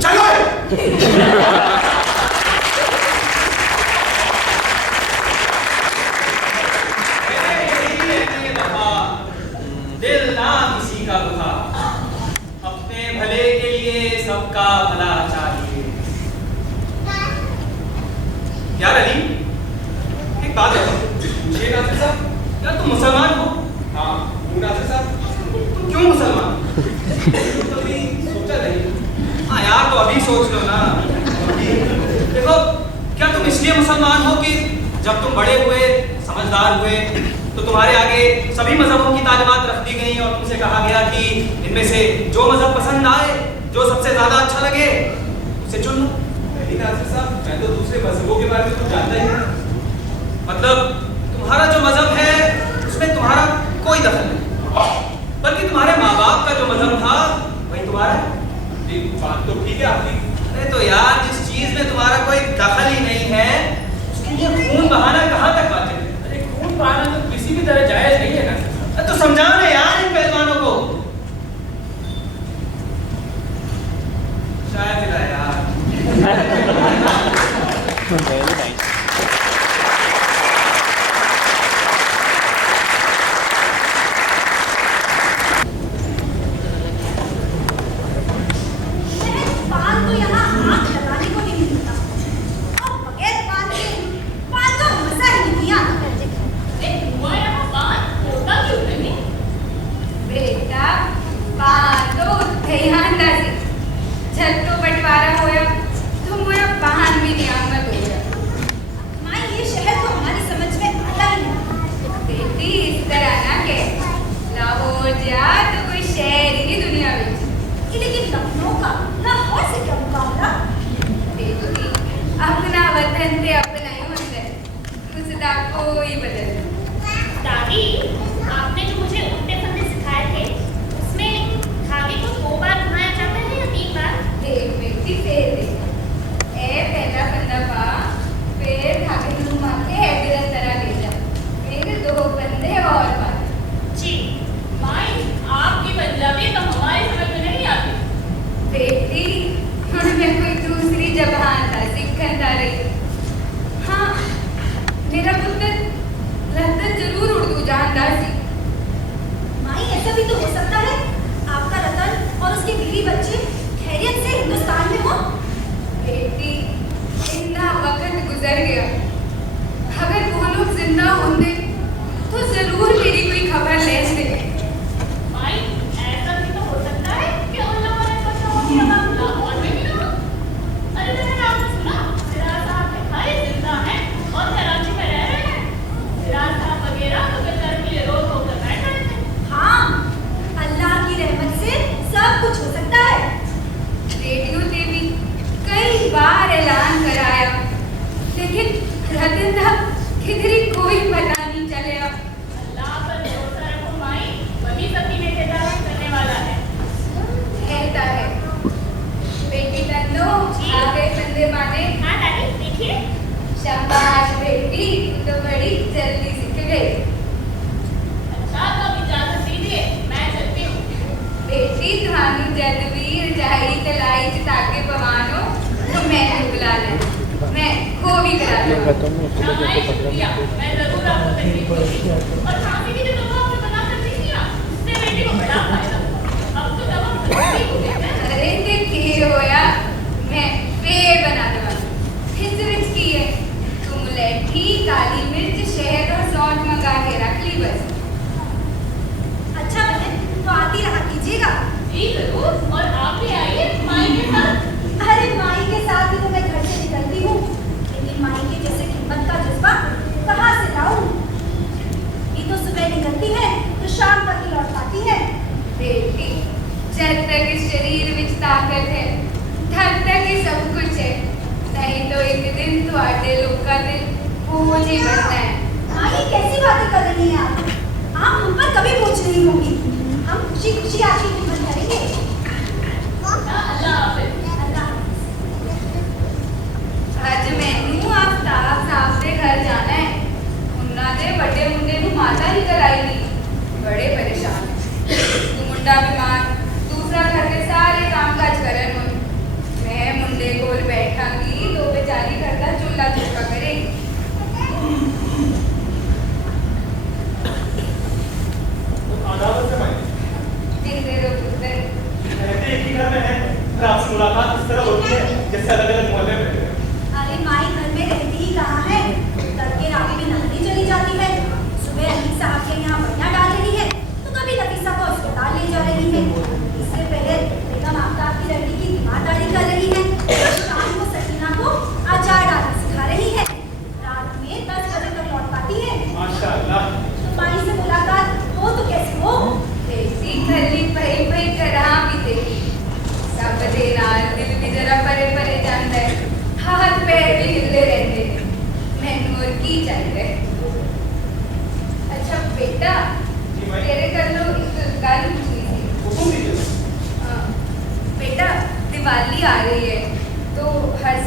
चलो दिल ना किसी का दुखा, यार अली, एक बात है, पूछिए नासिर साहब, यार तुम मुसलमान हो? हाँ हूँ नासिर साहब। तुम क्यों मुसलमान? तो अभी सोचा नहीं। हाँ यार तो अभी सोच लो ना। देखो, क्या तुम इसलिए मुसलमान हो कि जब तुम बड़े हुए, समझदार हुए, तो तुम्हारे आगे सभी मजहबों की तालीमात रख दी गई और तुमसे कहा गया कि इनमें से जो मजहब पसंद आए, जो सबसे ज्यादा अच्छा लगे, उसे चुन लो। नहीं नासिर साहब, मैं तो दूसरे मजहबों के बारे में कुछ जानता ही नहीं। मतलब तुम्हारा जो मजहब है उसमें तुम्हारा कोई दखल नहीं, बल्कि तुम्हारे माँ बाप का जो मजहब था वही तुम्हारा है। जी बात तो ठीक है आपकी। अरे तो यार जिस चीज में तुम्हारा कोई दखल ही नहीं है उसके लिए खून बहाना कहाँ तक वाजिब है? अरे खून बहाना तो किसी भी तरह जायज नहीं है ना। तो समझाओ ना यार इन पहलवानों को। शायद मिला यार। पान तो यहाँ आँख लगाने को नहीं मिलता और बगैर पान के पान का मजा ही नहीं आता। हुआ यहाँ पान होता क्यों नहीं? बेटा पान तो ध्यान दासी छत तो बंटवारा होया तो मोया पान भी नियामत हो गया। माँ ये शहर तो हमारी समझ में आता ही नहीं। बेटी इस तरह ना के लाहौर जा तो कोई शहर ही दुनिया में। लेकिन लखनऊ का लाहौर से क्या मुकाबला? बेटी अपना वतन पे अपना ही होता है, उसका कोई बदल नहीं। दादी, आपने जो मुझे उल्टे फंदे सिखाए थे उसमें धागे को 2 बार घुमाया जाता है या 3 बार? देख बेटी फिर देख ए पहला फंदा पा, फिर धागे में घुमा के ऐसे तरह ले जा, फिर 2 फंदे और पा। जी माई, आपकी पंजाबी तो हमारी समझ में नहीं आती। बेटी मैं कोई दूसरी जबान था सीखन जा रही। हाँ मेरा पुत्र रतन जरूर उर्दू जानता सी। माई ऐसा भी तो हो सकता है आपका रतन और उसके बीवी बच्चे खैरियत से हिंदुस्तान में हो। बेटी इतना वक्त गुजर गया, अगर वो लोग जिंदा होंगे तो जरूर मेरी कोई खबर ले सके। माई, ऐसा भी तो हो सकता है कि उन लोगों ने सोचा हो कि अब आप लाहौर में ही रहो। अरे मैंने आपने सुना सिराज साहब के भाई जिंदा हैं और कराची में रह रहे हैं। सिराज साहब वगैरह तो बेचारे के लिए रोज होकर बैठ रहे थे। हाँ, अल्लाह की रहमत से सब कुछ हो सकता है। रेडियो पे भी कई बार ऐलान कराया, लेकिन रतन था किधरी कोई पता नहीं चलेगा। अल्लाह पर भरोसा रखो माई, वही सबकी में हिदायत करने वाला है। कहता है बेटी तन्नो आगे बंदे माने। हाँ दादी, देखिए। शाबाश बेटी, तू तो बड़ी जल्दी सीख गई। अच्छा तो अब इजाजत दीजिए, मैं चलती हूँ। बेटी थानू जद भी रजाई तलाई चिताके पवानो तो मैं बुला ले, मैं खो भी करा दूँ। हाँ माई, शुक्रिया, मैं जरूर आपको तकलीफ दूंगी। और खांसी की जो दवा आपने बना कर दी थी ना, उससे बेटी को बड़ा फायदा हुआ। अब तो दवा खरीदी हो गई है। अरे देखिए होया, मैं पे बना दूँ। हिजरत की है, तुम लैठी काली मिर्च शहद और सौंठ मंगा के रख ली बस। अच्छा बहन, तो आती रहा कीजिएगा। जी जरूर, और आप भी आइए माई के साथ। अरे माई के साथ ही तो मैं घर से निकलती हूँ, लेकिन माई के जैसे खिदमत का जज्बा कहाँ से लाऊं? ये तो सुबह निकलती है तो शाम तक ही लौट पाती है। बेटी जब तक इस शरीर में ताकत है तब तक ही सब कुछ है, नहीं तो एक दिन तो आटे लोग का दिल बोझ ही बनना है। माई कैसी बातें कर रही हैं आप? आप हम पर कभी बोझ नहीं होंगी, हम खुशी खुशी आपकी खिदमत करेंगे। अल्लाह हाफिज। अल्लाह आज मैनू आफ्ताब साहब के घर जाना है, उन्होंने बड़े मुंडे को माता ही कराई नहीं, बड़े परेशान है। तू मुंडा बीमार, दूसरा घर के सारे काम काज करन हो, मैं मुंडे कोल बैठांगी तो बेचारी घर का चूल्हा चौका करेगी। आदाब से भाई, जिंदे रो पुत्र, रहते एक ही घर में हैं, पर आपसे मुलाकात इस तरह होती है जैसे अलग अलग मोहल्ले में रहते हैं। अरे माई घर में रहती ही कहाँ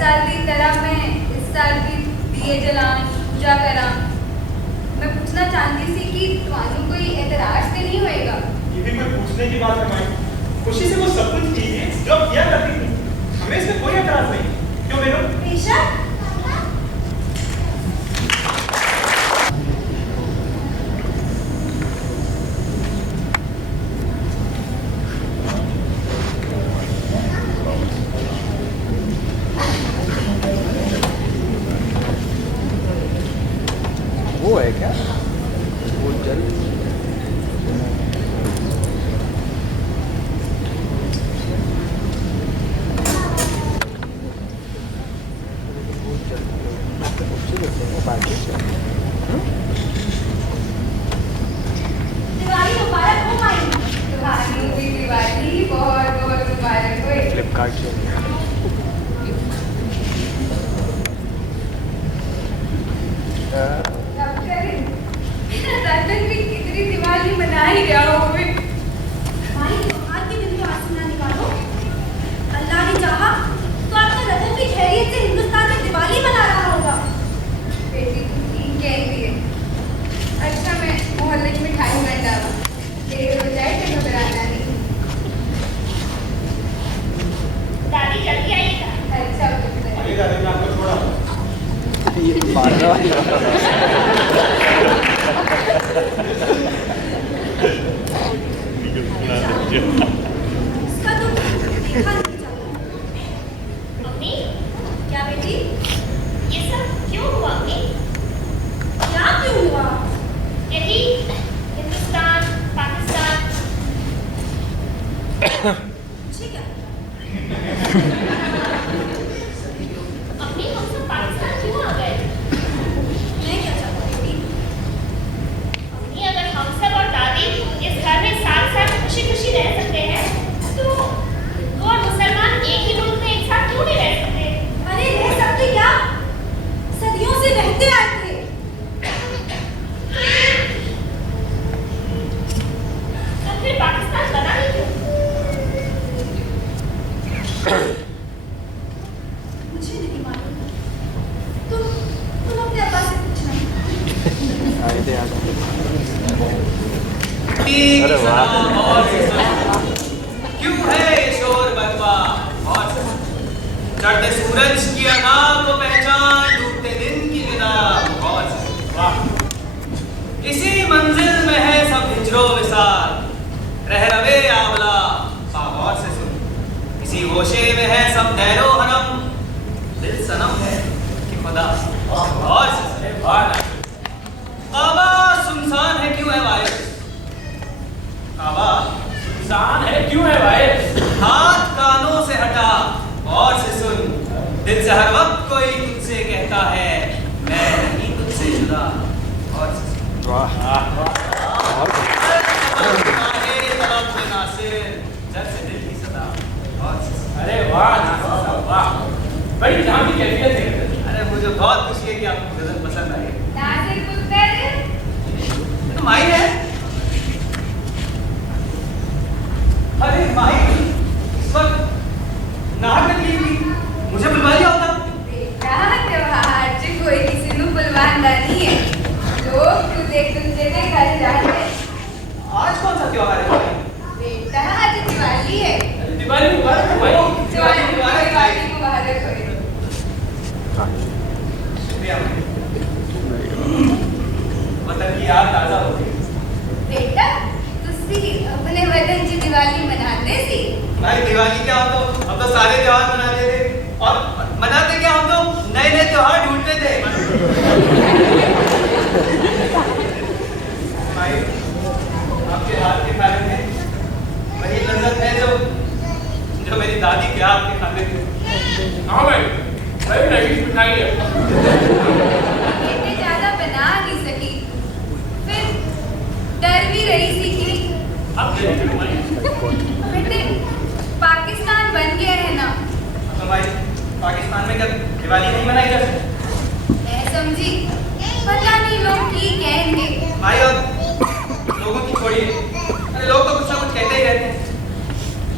साल की तरह मैं इस साल भी दिए जलान पूजा करा। मैं पूछना चाहती थी कि तुम्हारे कोई एतराज से नहीं होएगा? ये भी कोई पूछने की बात है माई। खुशी से वो सब कुछ कीजिए जो आप किया करती थी। हमें इसमें कोई एतराज नहीं। क्यों बेगम? बेशक। वो है क्या? वो जल दिवाली मुबारक हो माई। तुम्हारी भी दिवाली बहुत बहुत मुबारक हो। फ्लिपकार्ट से अब करें रतन भी कितनी दिवाली मना ही गया हो। माई त्योहार के दिन तो आसमान निकालो। अल्लाह ने चाहा तो आपका रतन भी खैरियत से हिंदुस्तान में दिवाली मना रहा होगा। बेटी तुम ठीक कहती है। अच्छा मैं मोहल्ले में मिठाई बन डाला, देर हो जाए तो घबराना नहीं। दादी जल्दी आइएगा। अच्छा पुत्र। आइए दादी, मैं आपको छोड़ा। ये मारने वाली इसका तो देखा नहीं जाता। मम्मी, क्या बेटी? ये सब क्यों हुआ मम्मी? क्या क्यों हुआ? यही हिंदुस्तान, पाकिस्तान। ठीक है। मम्मी, हम सब पाकिस्तान क्यों आ गए? मैं क्या चाहती बेटी? मम्मी, अगर हम सब और दादी इस घर में साथ साथ खुशी खुशी रह सकते हैं तो हिंदू और मुसलमान एक ही मुल्क में एक साथ क्यों नहीं रह सकते? अरे रह सकते क्या? सदियों से रहते आए थे। तो फिर पाकिस्तान बना ही क्यों? मुझे नहीं मालूम। तुम अपने अब्बा से पूछना। आए थे यहाँ अरे वाह। और क्यों है ये शोर बदबा? और चढ़ते सूरज की अदा को पहचान, डूबते दिन की विदा। और वाह, इसी मंजिल में है सब हिजरो विसार, रह रवे आमला गौर से सुन। इसी होशे में है सब दैरो हरम, दिल सनम है कि खुदा और से आवाज सुनसान है क्यों है वायस? आवाज इंसान है क्यों है भाई? हाथ कानों से हटा और से सुन। दिल से हर वक्त कोई तुझसे कहता है मैं नहीं तुझसे जुदा। और से सुन। तलब में नासिर, जग से दिल की सदा। और से सुन। अरे वाह नासिर साहब, वाह, बड़ी जहाँ की कैफियत है। अरे मुझे बहुत खुशी है कि आपको गजल पसंद आई। नासिर पुत्र, तो माही है। अरे माही इस वक्त नाहक में निकली थी, मुझे बुलवा लिया होता। बेटा त्योहार च कोई किसी ਨੂੰ बुलवांदा नहीं है। लोग तुझे तुझे के घर जाते। आज कौन सा त्योहार है? बेटा आज दिवाली है। दिवाली मुबारक हो भाई। दिवाली मुबारक हो। शुक्रिया। वतन की याद ताजा हो गई। बेटा तुसी अपने वतन की दिवाली मनाते सी? भाई दिवाली क्या, हम तो सारे त्योहार मनाते थे। और मनाते क्या, हम तो नए नए त्योहार ढूंढते थे। भाई आपके हाथ के खाने में वही लज्जत है जो मेरी दादी के हाथ के खाने थे। हाँ भाई, भाई नहीं मिठाई है। बेटे ज्यादा बना नहीं सकी, फिर डर भी रही थी कि अब देखिए भाई, बेटे पाकिस्तान बन गया है ना। तो भाई पाकिस्तान में क्या दिवाली नहीं मनाई जा सकती? मैं समझी, पता नहीं लोग की कहेंगे। भाई और लोगों की छोड़िए, अरे लोग तो कुछ ना कुछ कहते ही रहते हैं।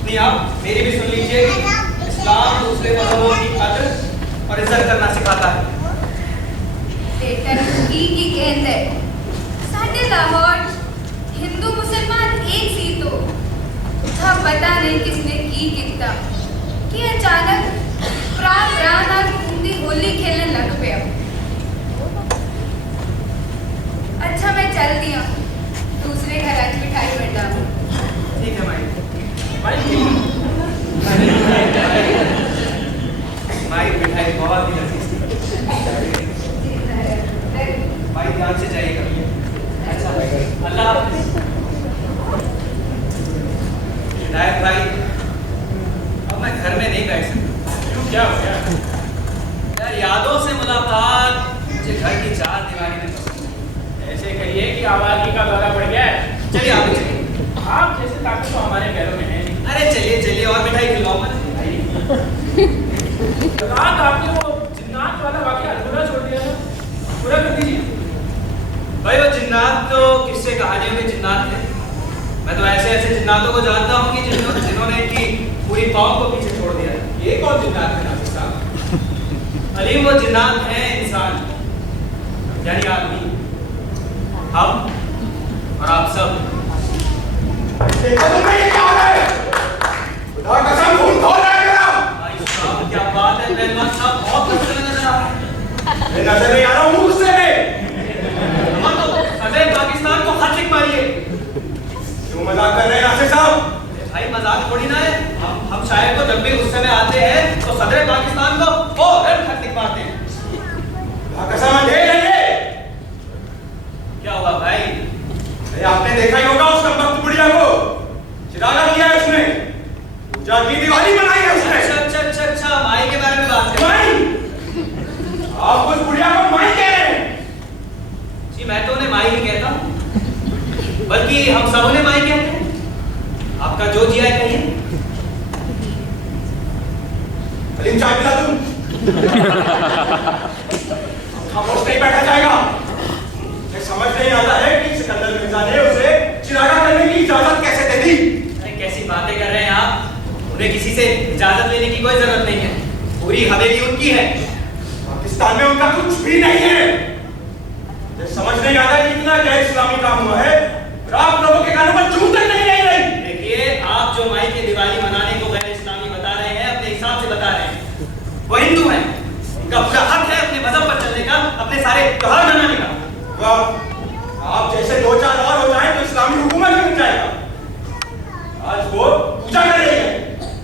नहीं आप मेरी भी सुन लीजिए कि इस्लाम दूसरे मजहबों की खातिर और इज्जत करना सिखाता है। बेटा की कहते साढ़े लाहौर हिंदू मुसलमान एक सी तो था, पता नहीं किसने की कितना कि अचानक प्राण रान और हिंदी होली खेलने लग गया। अच्छा मैं चल दिया, दूसरे घर आज मिठाई बंटा। ठीक है माई। माई मिठाई बहुत ही लजीज थी। भाई ध्यान से जाइएगा। अच्छा अल्लाह हाफिज़। हिदायत भाई, अब मैं घर में नहीं बैठ सकता। क्यों, क्या हो गया? यार यादों से मुलाकात मुझे घर की चार दीवारी में पसंद है। ऐसे कहिए कि आवाज़ी का दौरा पड़ गया है। चलिए आगे चलिए। आप जैसे ताकत तो हमारे पैरों में है नहीं। अरे चलिए चलिए, और मिठाई खिलवाऊंगा ना। रात आपने वो जिन्नात वाला वाकया अधूरा छोड़ दिया था, पूरा कर दीजिए। भाई वो जिन्नात तो किस्से कहानियों के जिन्नात हैं। मैं तो ऐसे ऐसे जिन्नातों को जानता हूँ कि जिन्होंने इनकी पूरी कौम को पीछे छोड़ दिया है। ये कौन जिन्नात है नासिर साहब? अलीम वो जिन्नात हैं इंसान, यानी आदमी, हम और आप सब। देखो तुम्हें ये क्या हो रहा है? खुदा कसम खून खौल रहा है मेरा। भाई साहब क्या बात है, पहलवान साहब बहुत गुस्से में नजर आ रहा है। मैं नजर नहीं आ रहा हूँ गुस्से में। सदर पाकिस्तान को खत लिख मारिए। क्यों मजाक कर रहे हैं नासिर साहब? भाई मजाक थोड़ी ना है। हम शायर को जब भी गुस्से में आते हैं तो सदर पाकिस्तान को फौरन खत लिख मारते हैं। खुदा कसम अंधेर है ये। क्या हुआ भाई? अरे आपने देखा ही होगा उस कमबख्त बुढ़िया को। चिरागा किया है उसने, पूजा की दिवाली बनाई है उसने। अच्छा माई के बारे में बात कर। माई? आप उस बुढ़िया को माई कह रहे हैं? जी मैं तो उन्हें माई ही कहता हूँ, बल्कि हम सब उन्हें माई कहते हैं। आपका जो जिया है कहिए। अलीम चाय पिला दूं? खामोश नहीं बैठा जाएगा। मुझे समझ नहीं आता है कि सिकंदर मिर्जा ने उसे चिरागा करने की इजाजत कैसे दे दी। अरे कैसी बातें कर रहे हैं आप? उन्हें किसी से इजाजत लेने की कोई जरूरत नहीं है, पूरी हवेली उनकी है। पाकिस्तान में उनका कुछ भी नहीं है। मुझे समझ नहीं आता कि इतना गैर इस्लामी काम हुआ है और आप लोगों के कानों पर जूं तक नहीं रह रही। देखिए आप जो माई की दिवाली मनाने को गैर इस्लामी बता रहे हैं, अपने हिसाब से बता रहे हैं। वो हिंदू हैं, उनका पूरा हक है अपने मजहब पर चलने का, अपने सारे त्योहार मनाने का। वाह, आप जैसे दो चार और हो जाए तो इस्लामी हुकूमत बन जाएगा। आज वो पूजा कर रही है,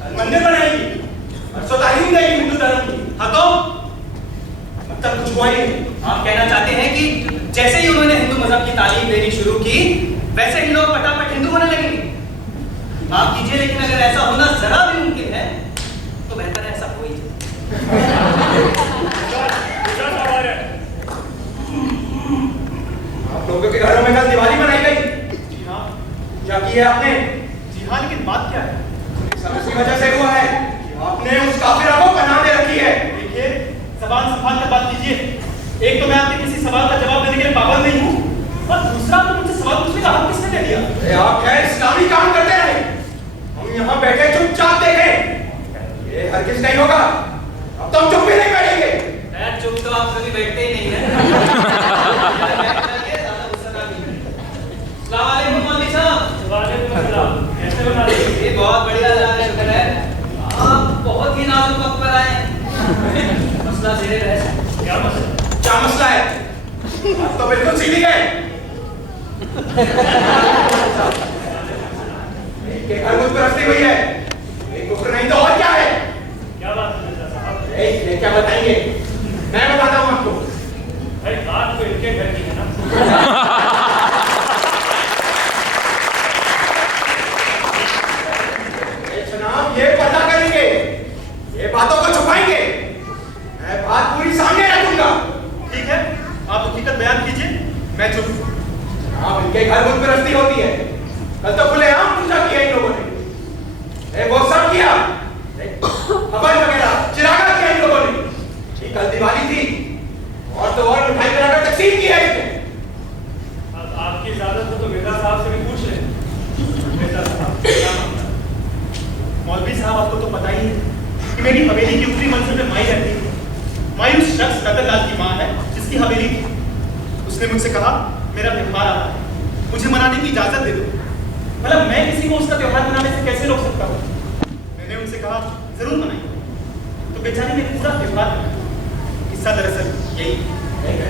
कल मंदिर बनाएगी, परसों तालीम देगी हिंदू धर्म की। हाँ तो मतलब कुछ हुआ ही नहीं। आप कहना चाहते हैं कि जैसे ही उन्होंने हिंदू मजहब की तालीम देनी शुरू की, वैसे ही लोग फटाफट हिंदू होने लगेंगे? माफ कीजिए, लेकिन अगर ऐसा होना जरा भी मुमकिन है तो बेहतर है ऐसा हो ही जाए। आप लोगों के घरों में कल दिवाली मनाई गई। जी हाँ। क्या की है आपने? जी हाँ, लेकिन बात क्या है? सब इसी वजह से हुआ है कि आपने उस काफिरा को पनाह दे रखी है। देखिए, जबान संभाल कर बात कीजिए। एक तो मैं आपके किसी सवाल का जवाब देने के लिए पाबंद नहीं हूँ, और दूसरा तो मुझसे सवाल पूछने का हक किसने दे दिया? अरे आप खैर इस्लामी काम करते रहे, हम यहाँ बैठे चुपचाप देखें। ये हरगिज़ नहीं होगा। अब तो हम चुप भी नहीं बैठेंगे। खैर चुप तो आप कभी बैठते ही नहीं है। ज़्यादा गुस्सा ना कीजिए। अस्सलाम वालेकुम मौलवी साहब। वालेकुम अस्सलाम। कैसे बना रहे हैं? ये बहुत बढ़िया शुक्र है। आप बहुत ही नाजुक वक्त पर आए हैं। मसला ज़ेरे बहस है। क्या मसला? क्या मसला है? आप तो बिल्कुल सीधी गए। एक के घर मुझ पर रखती हुई है, एक कुफर नहीं तो और क्या है? क्या बात है मिर्जा साहब? ये क्या बताएंगे? मैं बताता हूँ आपको। भाई बात तो इनके घर की है ना। जनाब ये पता करेंगे, ये बातों को छुपाएंगे, मैं बात पूरी सामने रखूंगा। ठीक है, आप हकीकत बयान कीजिए, मैं चुप हूँ। जनाब इनके घर मुझ पर रखती होती है। कल तो खुलेआम पूजा किया इन लोगों ने। वो सब किया, हवन वगैरह चिरागा किया इन लोगों ने। कल दिवाली थी, और तो और मिठाई बनाकर तकसीम की है इसने। कहा मेरा त्योहार आता है, मुझे मनाने की इजाजत दे दो। मतलब मैं किसी को उसका त्योहार मनाने से कैसे रोक सकता हूँ? मैंने उनसे कहा जरूर मनाएंगे। तो बेचारी ने पूरा त्योहार मनाया। किस्सा दरअसल यही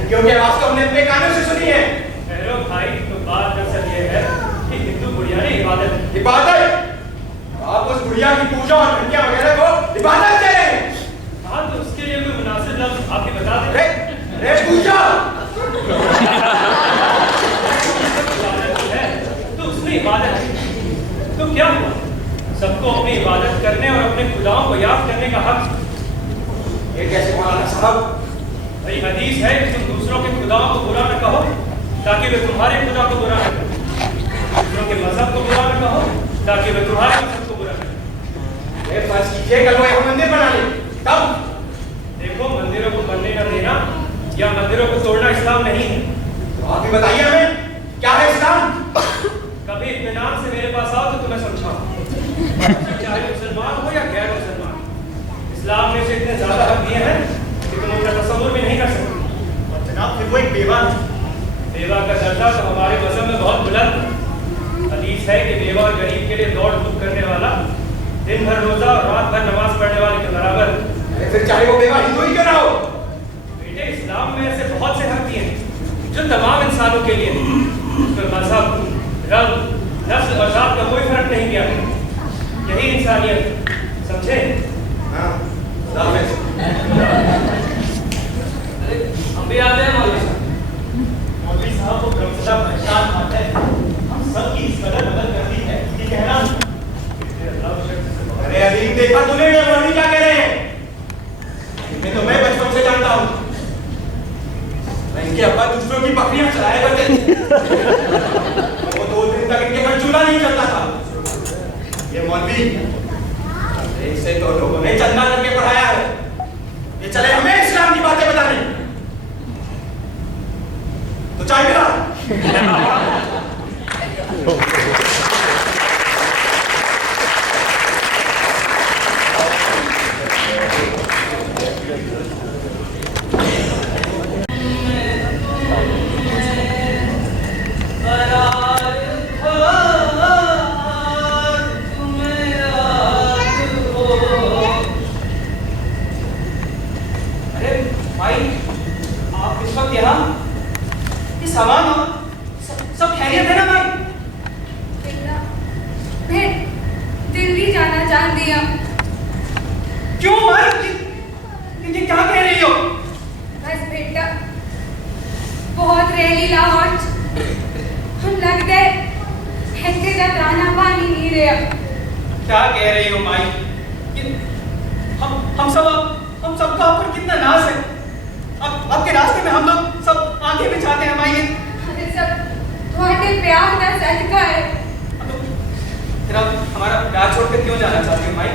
क्योंकि आवाज तो हमने अपने कानों से सुनी है। हेलो भाई, तो बात दरअसल ये है कि हिंदू बुढ़िया ने इबादत आप उस बुढ़िया की पूजा और घंटियां वगैरह को इबादत कह रहे हैं। हाँ, तो उसके लिए कोई मुनासिब लफ्ज आप ही बता दें। पूजा है तो उसने इबादत की, तो क्या हुआ? सबको अपनी इबादत करने और अपने खुदाओं को याद करने का हक। ये कैसे मौलाना साहब? भाई हदीस है कि तुम दूसरों के खुदाओं को बुरा न कहो ताकि वे तुम्हारे खुदा को बुरा न करें, दूसरों के मजहब को बुरा न कहो ताकि वे तुम्हारे मजहब को बुरा न करें। फर्ज कीजिए कल वो एक मंदिर बना ले, तब देखो, मंदिरों को बनने न देना या मंदिरों को तोड़ना इस्लाम नहीं है। तो आप भी बताइए हमें क्या है इस्लाम? कभी इत्मीनान से मेरे पास आओ तो तुम्हें समझाऊं, चाहे मुसलमान हो या गैर मुसलमान। इस्लाम ने इसे इतने ज्यादा हक दिए हैं कि तुम उनका तस्वुर भी नहीं कर सकते। और जनाब फिर वो एक बेवा है। बेवा का दर्जा तो हमारे मजहब में बहुत बुलंद है। हदीस है कि बेवा और गरीब के लिए दौड़ धूप करने वाला दिन भर रोजा और रात भर नमाज पढ़ने वाले के बराबर। फिर चाहे वो बेवा हिंदू ही क्यों ना हो। बेटे, इस्लाम में ऐसे बहुत से हक दिए हैं जो तमाम इंसानों के लिए हैं। उसमें मजहब, रंग, नस्ल और जात का कोई फर्क नहीं किया गया। यही इंसानियत, समझे? हाँ, अरे हम भी आते हैं मौलवी साहब। मौलवी साहब को क्रमशः पहचान पाते हैं। हम सब की इस कदर मदद करती है कि कहना। अरे अली, देखा तूने ये मौलवी क्या कह रहे हैं? इन्हें तो मैं बचपन से जानता हूँ। इनके अब्बा दूसरों की बकरियां चलाया करते थे। वो 2 दिन तक इनके घर चूल्हा नहीं चलता था। ये मौलवी इसे तो लोगों ने चंदा करके पढ़ाया है। ये चले हमें इस्लाम की बातें बताने। तो चाय पिला। सब खैरियत है ना भाई? मैं दिल्ली जाना चाहती हूँ। क्यों भाई? ये क्या कह रही हो? बस बेटा, बहुत रैली लाहौर हम लगते ऐसे का दाना पानी नहीं रहा। क्या कह रही हो माई? हम सबका आप पर कितना नाज है। अब आपके रास्ते में हम लोग सब आंखें बिछाते हैं माई। अरे सब तुम्हारे प्यार का सदका है। तो फिर आप हमारा प्यार छोड़कर क्यों जाना चाहती हो माई?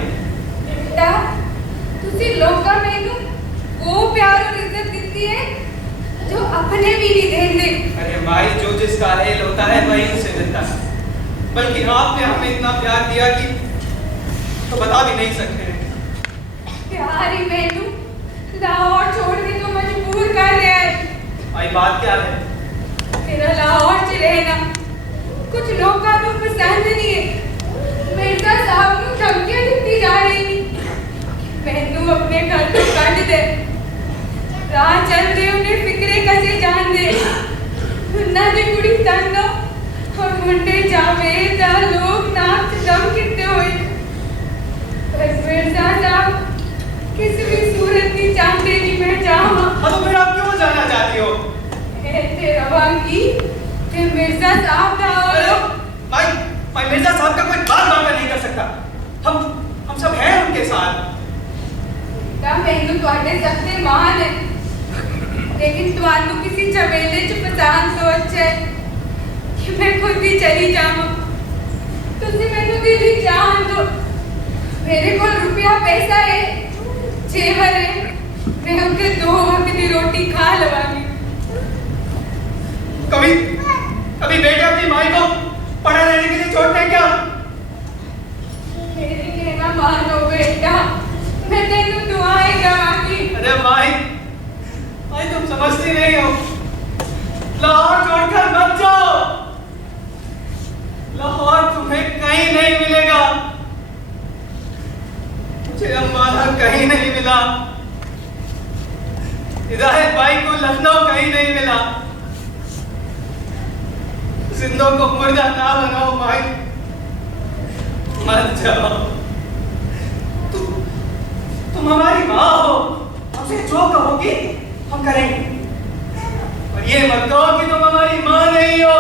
बेटा, तुसी लोका मैनू वो प्यार और इज्जत देती है जो अपने भी नहीं देंगे। अरे माई, जो जिसका अहल होता है वही उसे देता है। बल्कि आपने हमें इतना प्यार दिया कि तो बता भी नहीं सकते हैं। प्यार ही मैनू लाहौर छोड़ने तो मजबूर कर रहा है। भाई बात क्या है? तेरा लाहौर च रहना कुछ लोगों को पसंद नहीं है। मिर्जा साहब को धमकियां दी जा रही मैनू अपने घर तो कट दे। राह चलते उन्हें फिक्रे कसे जान दे। उन्ना दी कुड़ी तंग और मुंडे जावेद दा लोग नाक दम किते हुए। पर मिर्जा साहब किसी भी सूरत नहीं चाहते कि मैं जाऊँ। हाँ, तो फिर आप क्यों जाना चाहती हो? रवांगी ते मिर्जा साहब का और भाई मिर्जा साहब का कोई बात वादा नहीं कर सकता। हम सब हैं उनके साथ। का मैनू ਤੁਹਾਡੇ सबसे महान है, लेकिन ਤੁਹਾਨੂੰ किसी झमेले च फसान तो अच्छा है कि मैं खुद ही चली जाऊं। तुसी मैनू दिल्ली जान दो। मेरे को रुपया पैसा है, जेवर है, मैं उनके 2 वक्त की रोटी खा लवांगी। कभी बेटे अपनी माई को पढ़ा रहने के लिए छोड़ते हैं क्या? मेरे कहना मानो बेटा, मैं तेनू दुआएं गावांगी। अरे माई तुम समझती नहीं हो। लाहौर छोड़कर मत जाओ। लाहौर तुम्हें कहीं नहीं मिलेगा। मुझे अम्बाला कहीं नहीं मिला। हिदायत भाई को लखनऊ कहीं नहीं मिला। जिंदों को मुर्दा ना बनाओ भाई, मत जाओ। तुम हमारी माँ हो, हमसे जो कहोगी हम करेंगे। और ये मत कहो कि तुम हमारी माँ नहीं हो।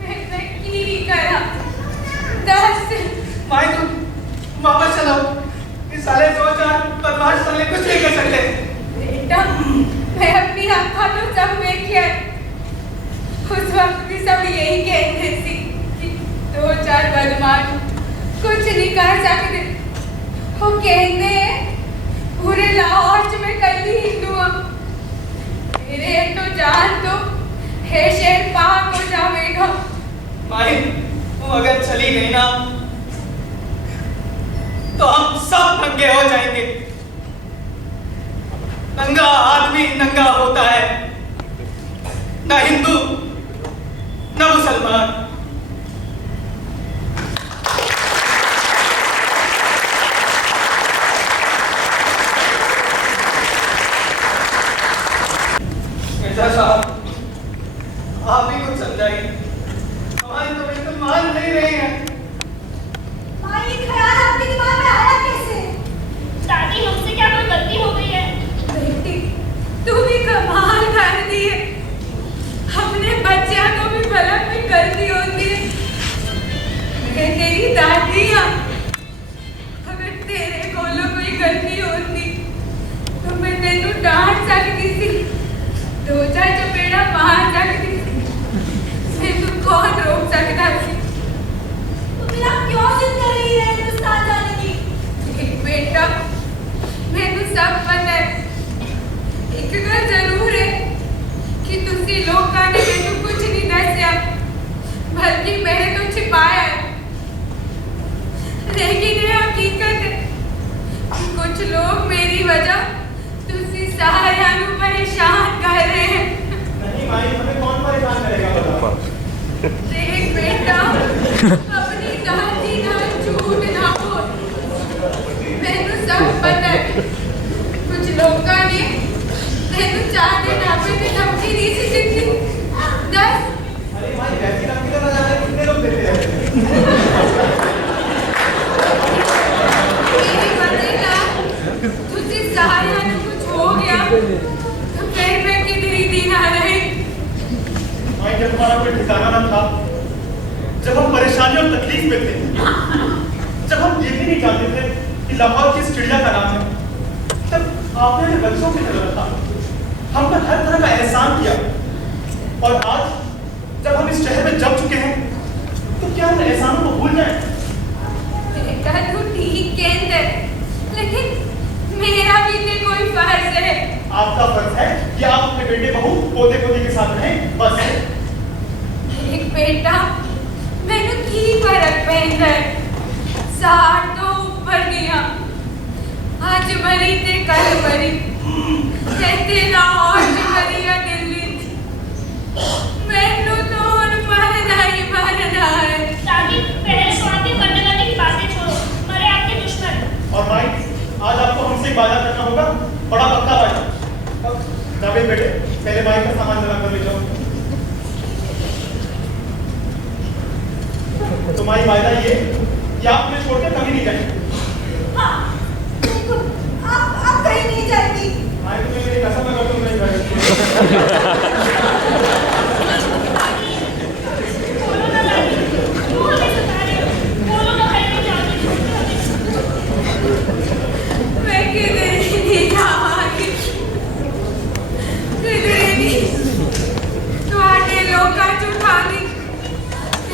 मैंने की करा 10 भाई तुम वापस चलो। इस साले 2-4 बदमाश साले कुछ नहीं कर सकते। बेटा, मैं अपनी आँखों तो सब देखिए। उस वक्त भी सब यही कहते थे कि 2-4 बदमाश कुछ नहीं कर सकते। वो कहते हैं पूरे लाहौर च मैं कली हिंदू हूँ। मेरे तो जान तो है शेर पाक हो जाएगा। भाई तुम अगर चली गई ना तो हम सब नंगे हो जाएंगे। नंगा आदमी नंगा होता है, ना हिंदू ना मुसलमान। मिर्जा साहब, आप ही कुछ समझाइए। हमारी तो बिल्कुल मान नहीं रही है। माँ, ये ख्याल आपके दिमाग में आया कैसे? दादी, हमसे क्या कोई गलती हो गई है? बेटी, तू भी कमाल कर दी है। अपने बच्चों को भी भला में गलती होती है। मैं तेरी दादी हूँ। अगर तेरे कोलों कोई गलती होती तो मैं तेनू डांट सकती थी, 2-4 चपेड़ा मार सकती थी। मैं तू कौन रोक सकता थी? तो फिर आप क्यों जिद कर रही है हिंदुस्तान जाने की? बेटा, मैनू सब पता है। एक गल जरूर है कि तुसी लोगों ने मैनू कुछ नहीं दसिया, बल्कि मैंने तो छिपाया है। लेकिन ये हकीकत है कि कुछ लोग मेरी वजह तुसी सारियां नू परेशान कर रहे हैं। नहीं माई, हमें कौन परेशान करेगा बताओ। देख बेटा, अपनी दादी ना झूठ ना बोल। मैनू सब पता है। कुछ लोगों ने तेनू 4 दिन आपे में धमकी दी सी जितनी 10। अरे माई, वैसी धमकी तो ना जाने कितने लोग देते हैं। मेरी वजह ना तुझे सहारा न कुछ हो गया तो फिर मैं किधरी दी ना रही। माई, जब हमारा कोई ठिकाना ना था, जब हम परेशानी और तकलीफ में थे, जब हम ये भी नहीं जानते थे कि लाहौर किस चिड़िया का नाम है, तब आपने हमें बच्चों की तरह रखा, हम पर हर तरह का एहसान किया। और आज जब हम इस शहर में जम चुके हैं तो क्या हम एहसानों को भूल जाएं? बेटा तू ठीक कहता है, लेकिन मेरा भी तो कोई फर्ज है। आपका फर्ज है कि आप अपने बेटे बहू पोते पोती के साथ रहें, बस। एक बेटा, मैंने की फर्क पहनता है। 60 तो ऊपर गया, आज मरी थे कल मरी, कहते लाहौर च मरी या दिल्ली। मैनू तो हुण मरना ही मरना है। दादी, पहले स्वाति करने की बातें छोड़ो, मरे आपके दुश्मन। और माई, आज आपको हमसे एक वादा करना होगा, बड़ा पक्का वादा। जावेद बेटे, पहले माई का सामान जमा कर ले जाओ। तो माई, वादा ये कि आप मुझे छोड़कर कभी नहीं जाएंगे। हाँ, बिल्कुल। आप कहीं नहीं जाएगी। माई, तुम्हें मेरी कसम अगर तुम नहीं जाएंगे। बोलो ना दादी, क्यों हमें सता रहे हो? बोलो ना, कहीं नहीं जाओगी। मैं किधर ही नहीं जाऊंगी, किधर ही नहीं। तुम्हारे लोग का चुठानी,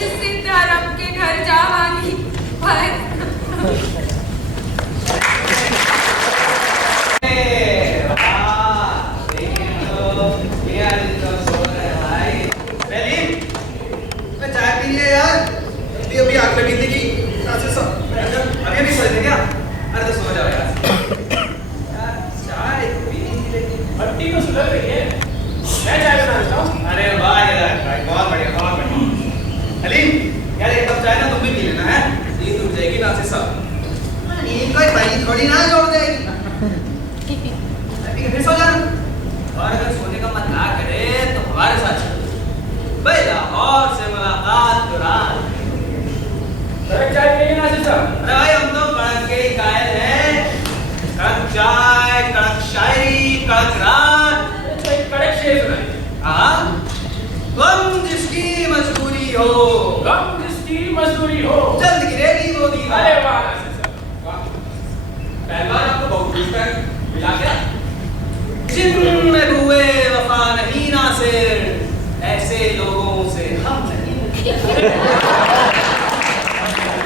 इससे धर्म के घर जावांगी। बस अभी आग लगी थी कि अभी सो रहे क्या? अरे तो सो जाओ यार। चाय पी लेकिन भट्टी तो सुधर रही है। मैं चाय बना देता हूँ। अरे वाह हलीम यार एक कप चाय ना तुम भी पी लेना है। नींद उठ जाएगी नासिर साहब। नींद कोई बड़ी थोड़ी ना जोड़ जाएगी। अभी फिर सो जाना और अगर सोने का मन ना करे तो हमारे साथ चलो भाई, लाहौर से मुलाकात तुरंत। कड़क चाय पिएंगे नासिर साहब? अरे भाई हम तो कड़क के ही कायल हैं। कड़क चाय, कड़क शायरी, कड़क रात। कड़क शेर सुनाइए। हाँ, गम जिसकी मजबूरी हो, गम जिसकी मजदूरी हो, जल्द गिरेगी वो दीवार। अरे वाह नासिर साहब, वाह। पहलवान आपको बहुत पूछता है, मिला क्या? जिनमें हुए वफा नहीं नासिर, ऐसे लोगों से हम नहीं मिलते।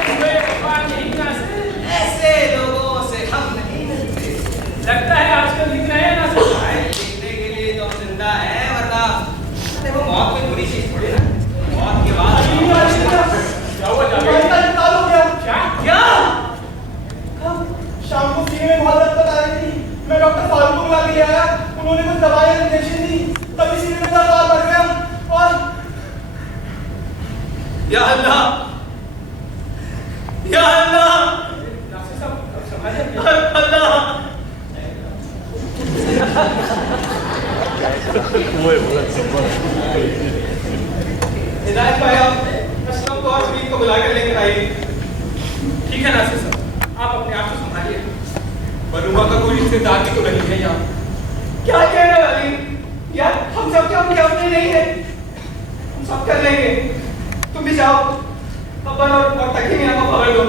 हुए वफा नहीं नासिर, ऐसे लोगों से हम नहीं मिलते। लगता है आजकल लिख रहे हैं नासिर साहब। भाई लिखने के लिए तो हम जिंदा हैं, वरना देखो मौत कोई बुरी चीज थोड़ी ना। मौत के बाद क्या हुआ जावेद? क्या? शाम को सीने में बहुत दर्द बता रही थी। मैं डॉक्टर फारूक को बुला के ले आया, उन्होंने कुछ दवाएं इंजेक्शन दी, तभी सीने में दर्द और बढ़ गया। और या अल्लाह, या अल्लाह, नासिर साहब संभालिए। अल्लाह। हिदायत भाई आप अशरफ को और शरीफ को बुला कर लेकर आइए। ठीक है नासिर साहब, आप अपने आप को संभालिए। बनुआ का कोई रिश्तेदार भी तो नहीं है यहाँ। क्या कह रहे हो अली? यार हम सब के अपने नहीं है, हम सब कर लेंगे। तुम भी जाओ, अब्बा और तकी मियां को खबर दो।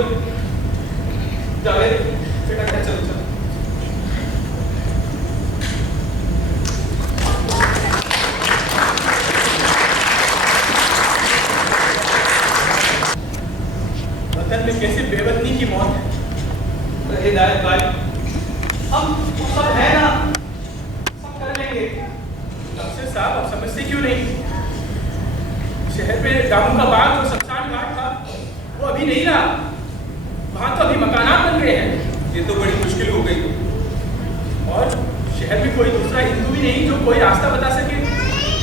जावेद बेटा क्या, चलो चलो। वतन में कैसे बेवतनी की मौत है। हिदायत भाई हम सब है ना, सब कर लेंगे। नासिर साहब आप समझते क्यों नहीं? शहर में दामू का बाग जो शमशान घाट था वो अभी नहीं रहा, वहां तो अभी मकानात बन गए हैं। ये तो बड़ी मुश्किल हो गई। और शहर में कोई दूसरा हिंदू भी नहीं जो कोई रास्ता बता सके।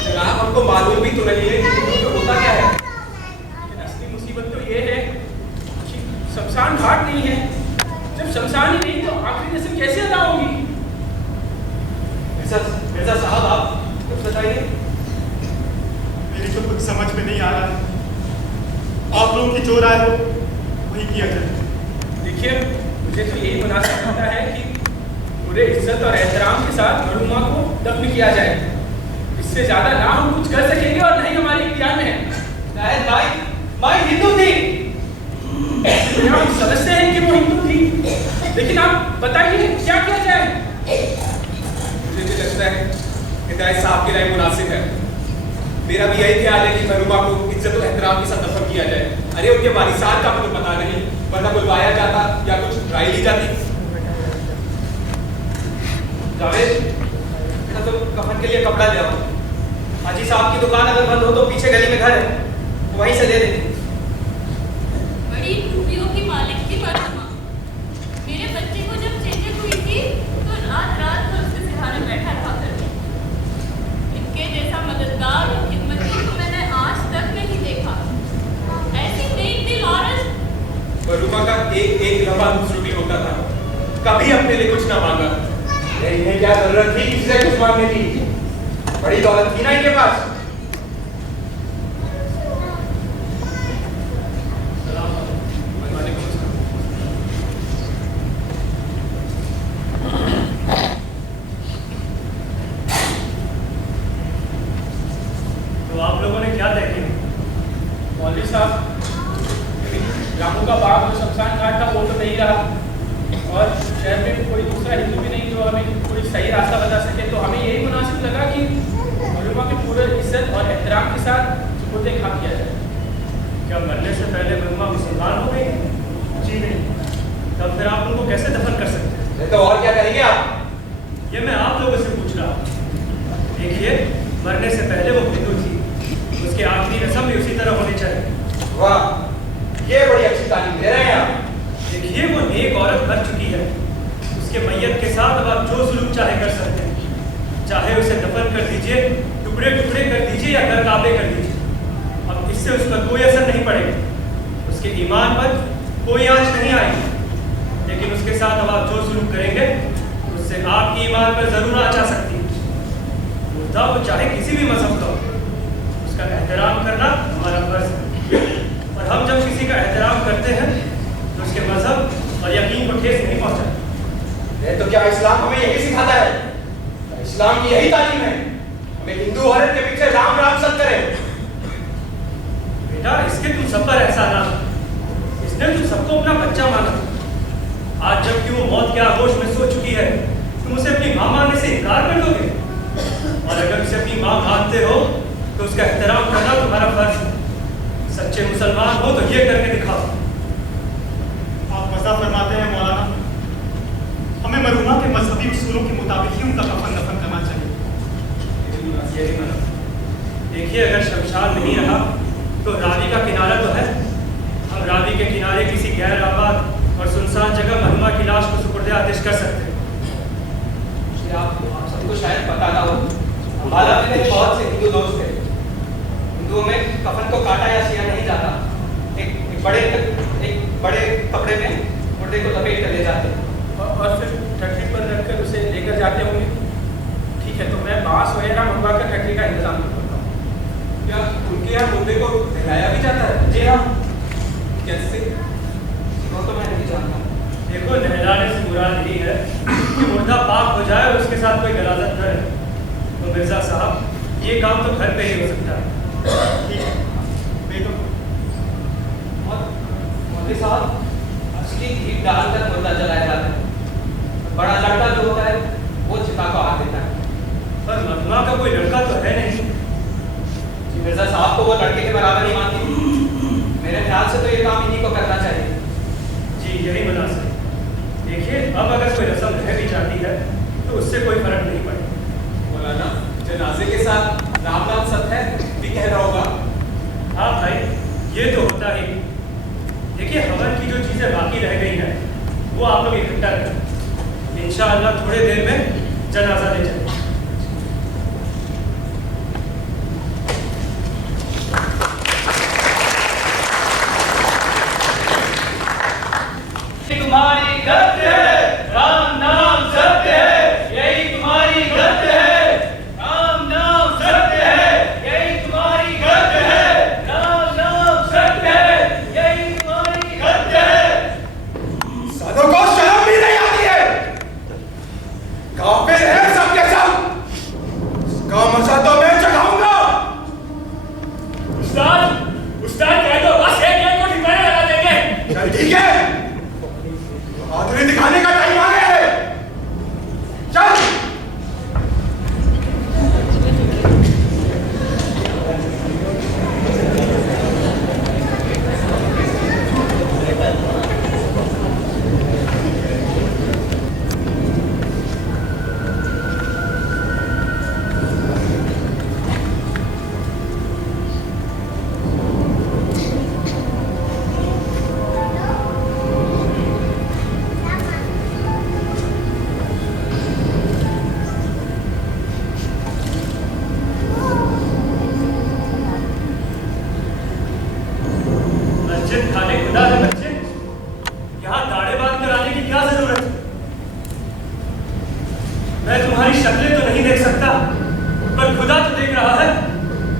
जनाब हमको मालूम भी तो नहीं है कि हिंदू में होता क्या है। लेकिन असली मुसीबत तो ये है कि शमशान घाट नहीं है। जब शमशान ही नहीं तो आखिरी रस्म कैसे अदा होगी? मिर्जा साहब आप कुछ बताइए। मेरी तो कुछ समझ में नहीं आ रहा। आप लोगों की जो राय हो वही किया जाए। देखिए मुझे तो यही मुनासिब लगता है कि पूरे इज्जत और एहतराम के साथ मरहुमा को दफन किया जाए। इससे ज्यादा ना हम कुछ कर सकेंगे और नहीं हमारे इख्तियार में है। हिदायत भाई, माँ हिंदू थी। हम समझते हैं कि वो हिंदू थी, लेकिन आप बताइए क्या किया जाए? मुझे भी लगता है हिदायत साहब की राय मुनासिब है। मेरा भी यही ख्याल है कि मरहुमा को इज्जत और एहतराम के साथ दफन किया जाए। अरे उनके वारिसात का तो पता नहीं, वरना बुलवाया जाता या कुछ राय ली जाती। जावेद तो कफन के लिए कपड़ा ले आओ। हाजी साहब की दुकान अगर बंद हो तो पीछे गली में घर है, वहीं से दे देंगे। बड़ी खूबियों की मालिक थी मरहुमा। मेरे बच्चे को जब चेचक हुई थी तो रात रात भर उसके सिरहाने बैठा रहा करती। इनके जैसा मददगार और खिदमती को मैंने आज तक नहीं देखा। ऐसी नेक दिल औरत। मरहुमा का एक एक लम्हा दूसरों के होता था, कभी अपने लिए कुछ ना मांगा। इन्हें क्या जरूरत थी किसी से कुछ मांगने की? बड़ी दौलत थी ना इनके पास। तो आप लोगों ने क्या तय किया? मौलवी साहब, रामू का बाग जो शमशान घाट था वो तो नहीं रहा, और शहर में कोई दूसरा हिंदू भी नहीं जो हमें कोई सही रास्ता बता सके। तो हमें यही मुनासिब लगा कि मरहुमा के पूरे इज्जत और एहतराम के साथ सुपुर्द खाक किया जाए। क्या मरने से पहले मरहुमा मुसलमान हो गई? जी नहीं। तब फिर आप उनको कैसे दफन कर सकते हैं? नहीं तो और क्या करेंगे आप? ये मैं आप लोगों से पूछ रहा हूँ। देखिए मरने से पहले वो हिंदू थी, उसकी आखिरी रस्म भी उसी तरह होनी चाहिए। वाह, ये बड़ी अच्छी तालीम दे रहे हैं आप। देखिए वो नेक औरत मर चुकी है, उसके मैयत के साथ अब आप जो जुल्म चाहे कर सकते हैं। चाहे उसे दफन कर दीजिए, टुकड़े टुकड़े कर दीजिए या घर काबे कर दीजिए। अब इससे उस पर कोई असर नहीं पड़ेगा, उसके ईमान पर कोई आंच नहीं आएगी। लेकिन उसके साथ अब आप जो सुलूक करेंगे उससे आपकी ईमान पर जरूर आंच आ सकती है। मुर्दा वो चाहे किसी भी मजहब का हो, उसका एहतराम करना हमारा फर्ज है। और हम जब किसी का एहतराम करते हैं तो उसके मजहब और यकीन को ठेस नहीं पहुंचाते। तो क्या इस्लाम हमें यही सिखाता है? इस्लाम की यही तालीम है हमें हिंदू औरत के पीछे राम राम सब करें? बेटा, इसके तुम सब पर एहसान आ, इसने तुम सबको अपना बच्चा माना। आज जबकि वो मौत के आगोश में सो चुकी है, तुम उसे अपनी मां मानने से इनकार कर दोगे? और अगर उसे अपनी मां मानते हो तो उसका एहतराम करना तुम्हारा फर्ज है। सच्चे मुसलमान हो तो ये करके दिखाओ। आप मज़ा फरमाते हैं मौलाना, हमें मरहूमा के मजहबी उसूलों के मुताबिक ही उनका कफन दफन करना चाहिए। देखिए, अगर शमशान नहीं रहा तो रावी का किनारा तो है। हम रावी के किनारे किसी गैर आबाद और सुनसान जगह मरहूमा की लाश को सुपुर्द आतिश कर सकते हैं। आप सबको शायद पता ना हो, हमारा मेरे बहुत से हिंदू दोस्त थे। हिंदुओं में कफन को काटा या सिया नहीं जाता, एक बड़े कपड़े में मुर्दे को लपेट कर ले जाते और फिर फैक्ट्री पर रखकर उसे लेकर जाते होंगे। ठीक है, तो मैं बांस वगैरह मंगवा कर फैक्ट्री का इंतजाम करता हूँ। क्या उनके यहाँ मुर्दे को नहलाया भी जाता है? जी हाँ। कैसे? वो तो मैं नहीं जानता। देखो, नहलाने से मुराद यही है कि मुर्दा पाक हो जाए और उसके साथ कोई गलाजत न रहे। तो मिर्जा साहब, ये काम तो घर पे ही हो सकता है। ठीक है, बेटो। और मोदी साहब, असली घी डालकर मुर्दा जलाया जाता है। बड़ा लड़का जो होता है वो चिता को हाथ देता है। पर मरहूमा का कोई लड़का तो है नहीं। जी मिर्जा साहब को वो लड़के के बराबर ही मानती। मेरे ख्याल से तो ये काम इन्हीं को करना चाहिए। जी, यही मुनासिब। देखिए, अब अगर कोई रस्म रह भी जाती है तो उससे कोई फर्क नहीं पड़ेगा। मौलाना, जनाजे के साथ राम नाम सत है भी कह रहा होगा। हाँ भाई, ये तो होता ही। देखिए, हवन की जो चीजें बाकी रह गई हैं वो आप लोग इकट्ठा करें। इंशाअल्लाह थोड़ी देर में जनाजा ले जाएंगे। तुम्हारी गद्य है, राम नाम सत्य है, यही तुम्हारी गद्य है। राम नाम सत्य है, यही तुम्हारी गद्य है। राम नाम सत्य है, यही तुम्हारी गद्य है। साधु को शर्म भी नहीं आती है। काफिर है सब के सब। इसका मजा तो मैं चढ़ाऊंगा। उस्ताद कह दो, बस एक को ठिकाने लगा देंगे। चल ठीक है, बहादुरी दिखाने का टाइम आ गया है। चल। मैं तुम्हारी शक्लें तो नहीं देख सकता, पर खुदा तो देख रहा है।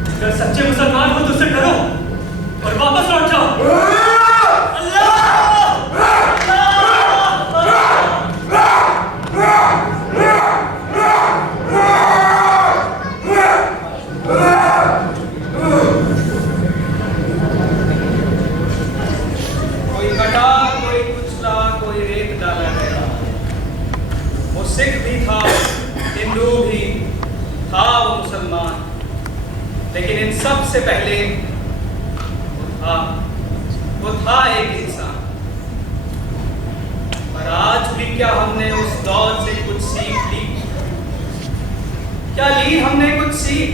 अगर सच्चे मुसलमान हो तो उसे डरो और वापस लौट जाओ। कोई कटा, कोई कुचला, कोई रेत डाला गया। वो सिख भी था, हिंदू भी था, वो मुसलमान, लेकिन इन सब से पहले वो था एक इंसान। पर आज भी क्या हमने उस दौर से कुछ सीख ली? क्या ली हमने कुछ सीख?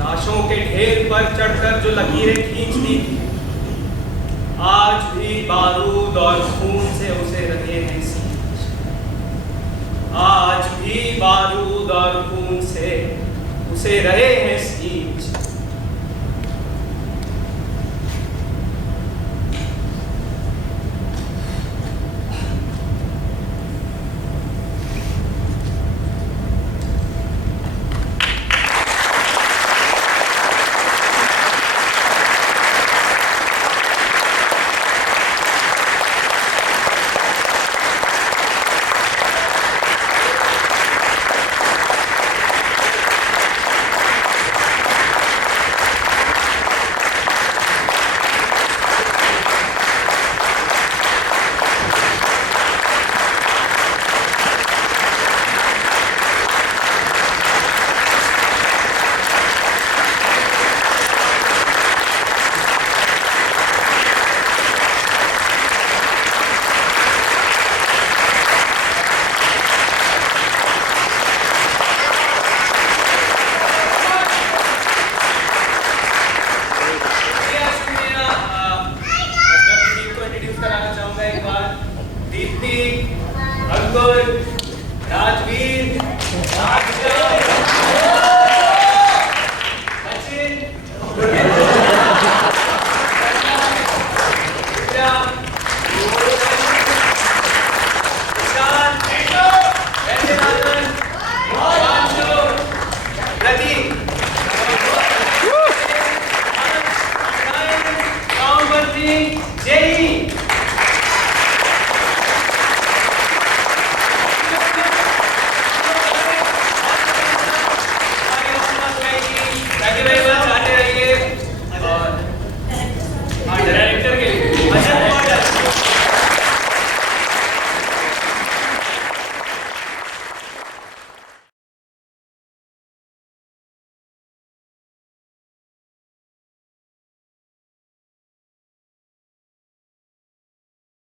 लाशों के ढेर पर चढ़कर जो लकीरें खींचती थी, आज भी बारूद और खून से उसे रहे हैं सींच। आज भी बारूद और खून से उसे रहे हैं सींच।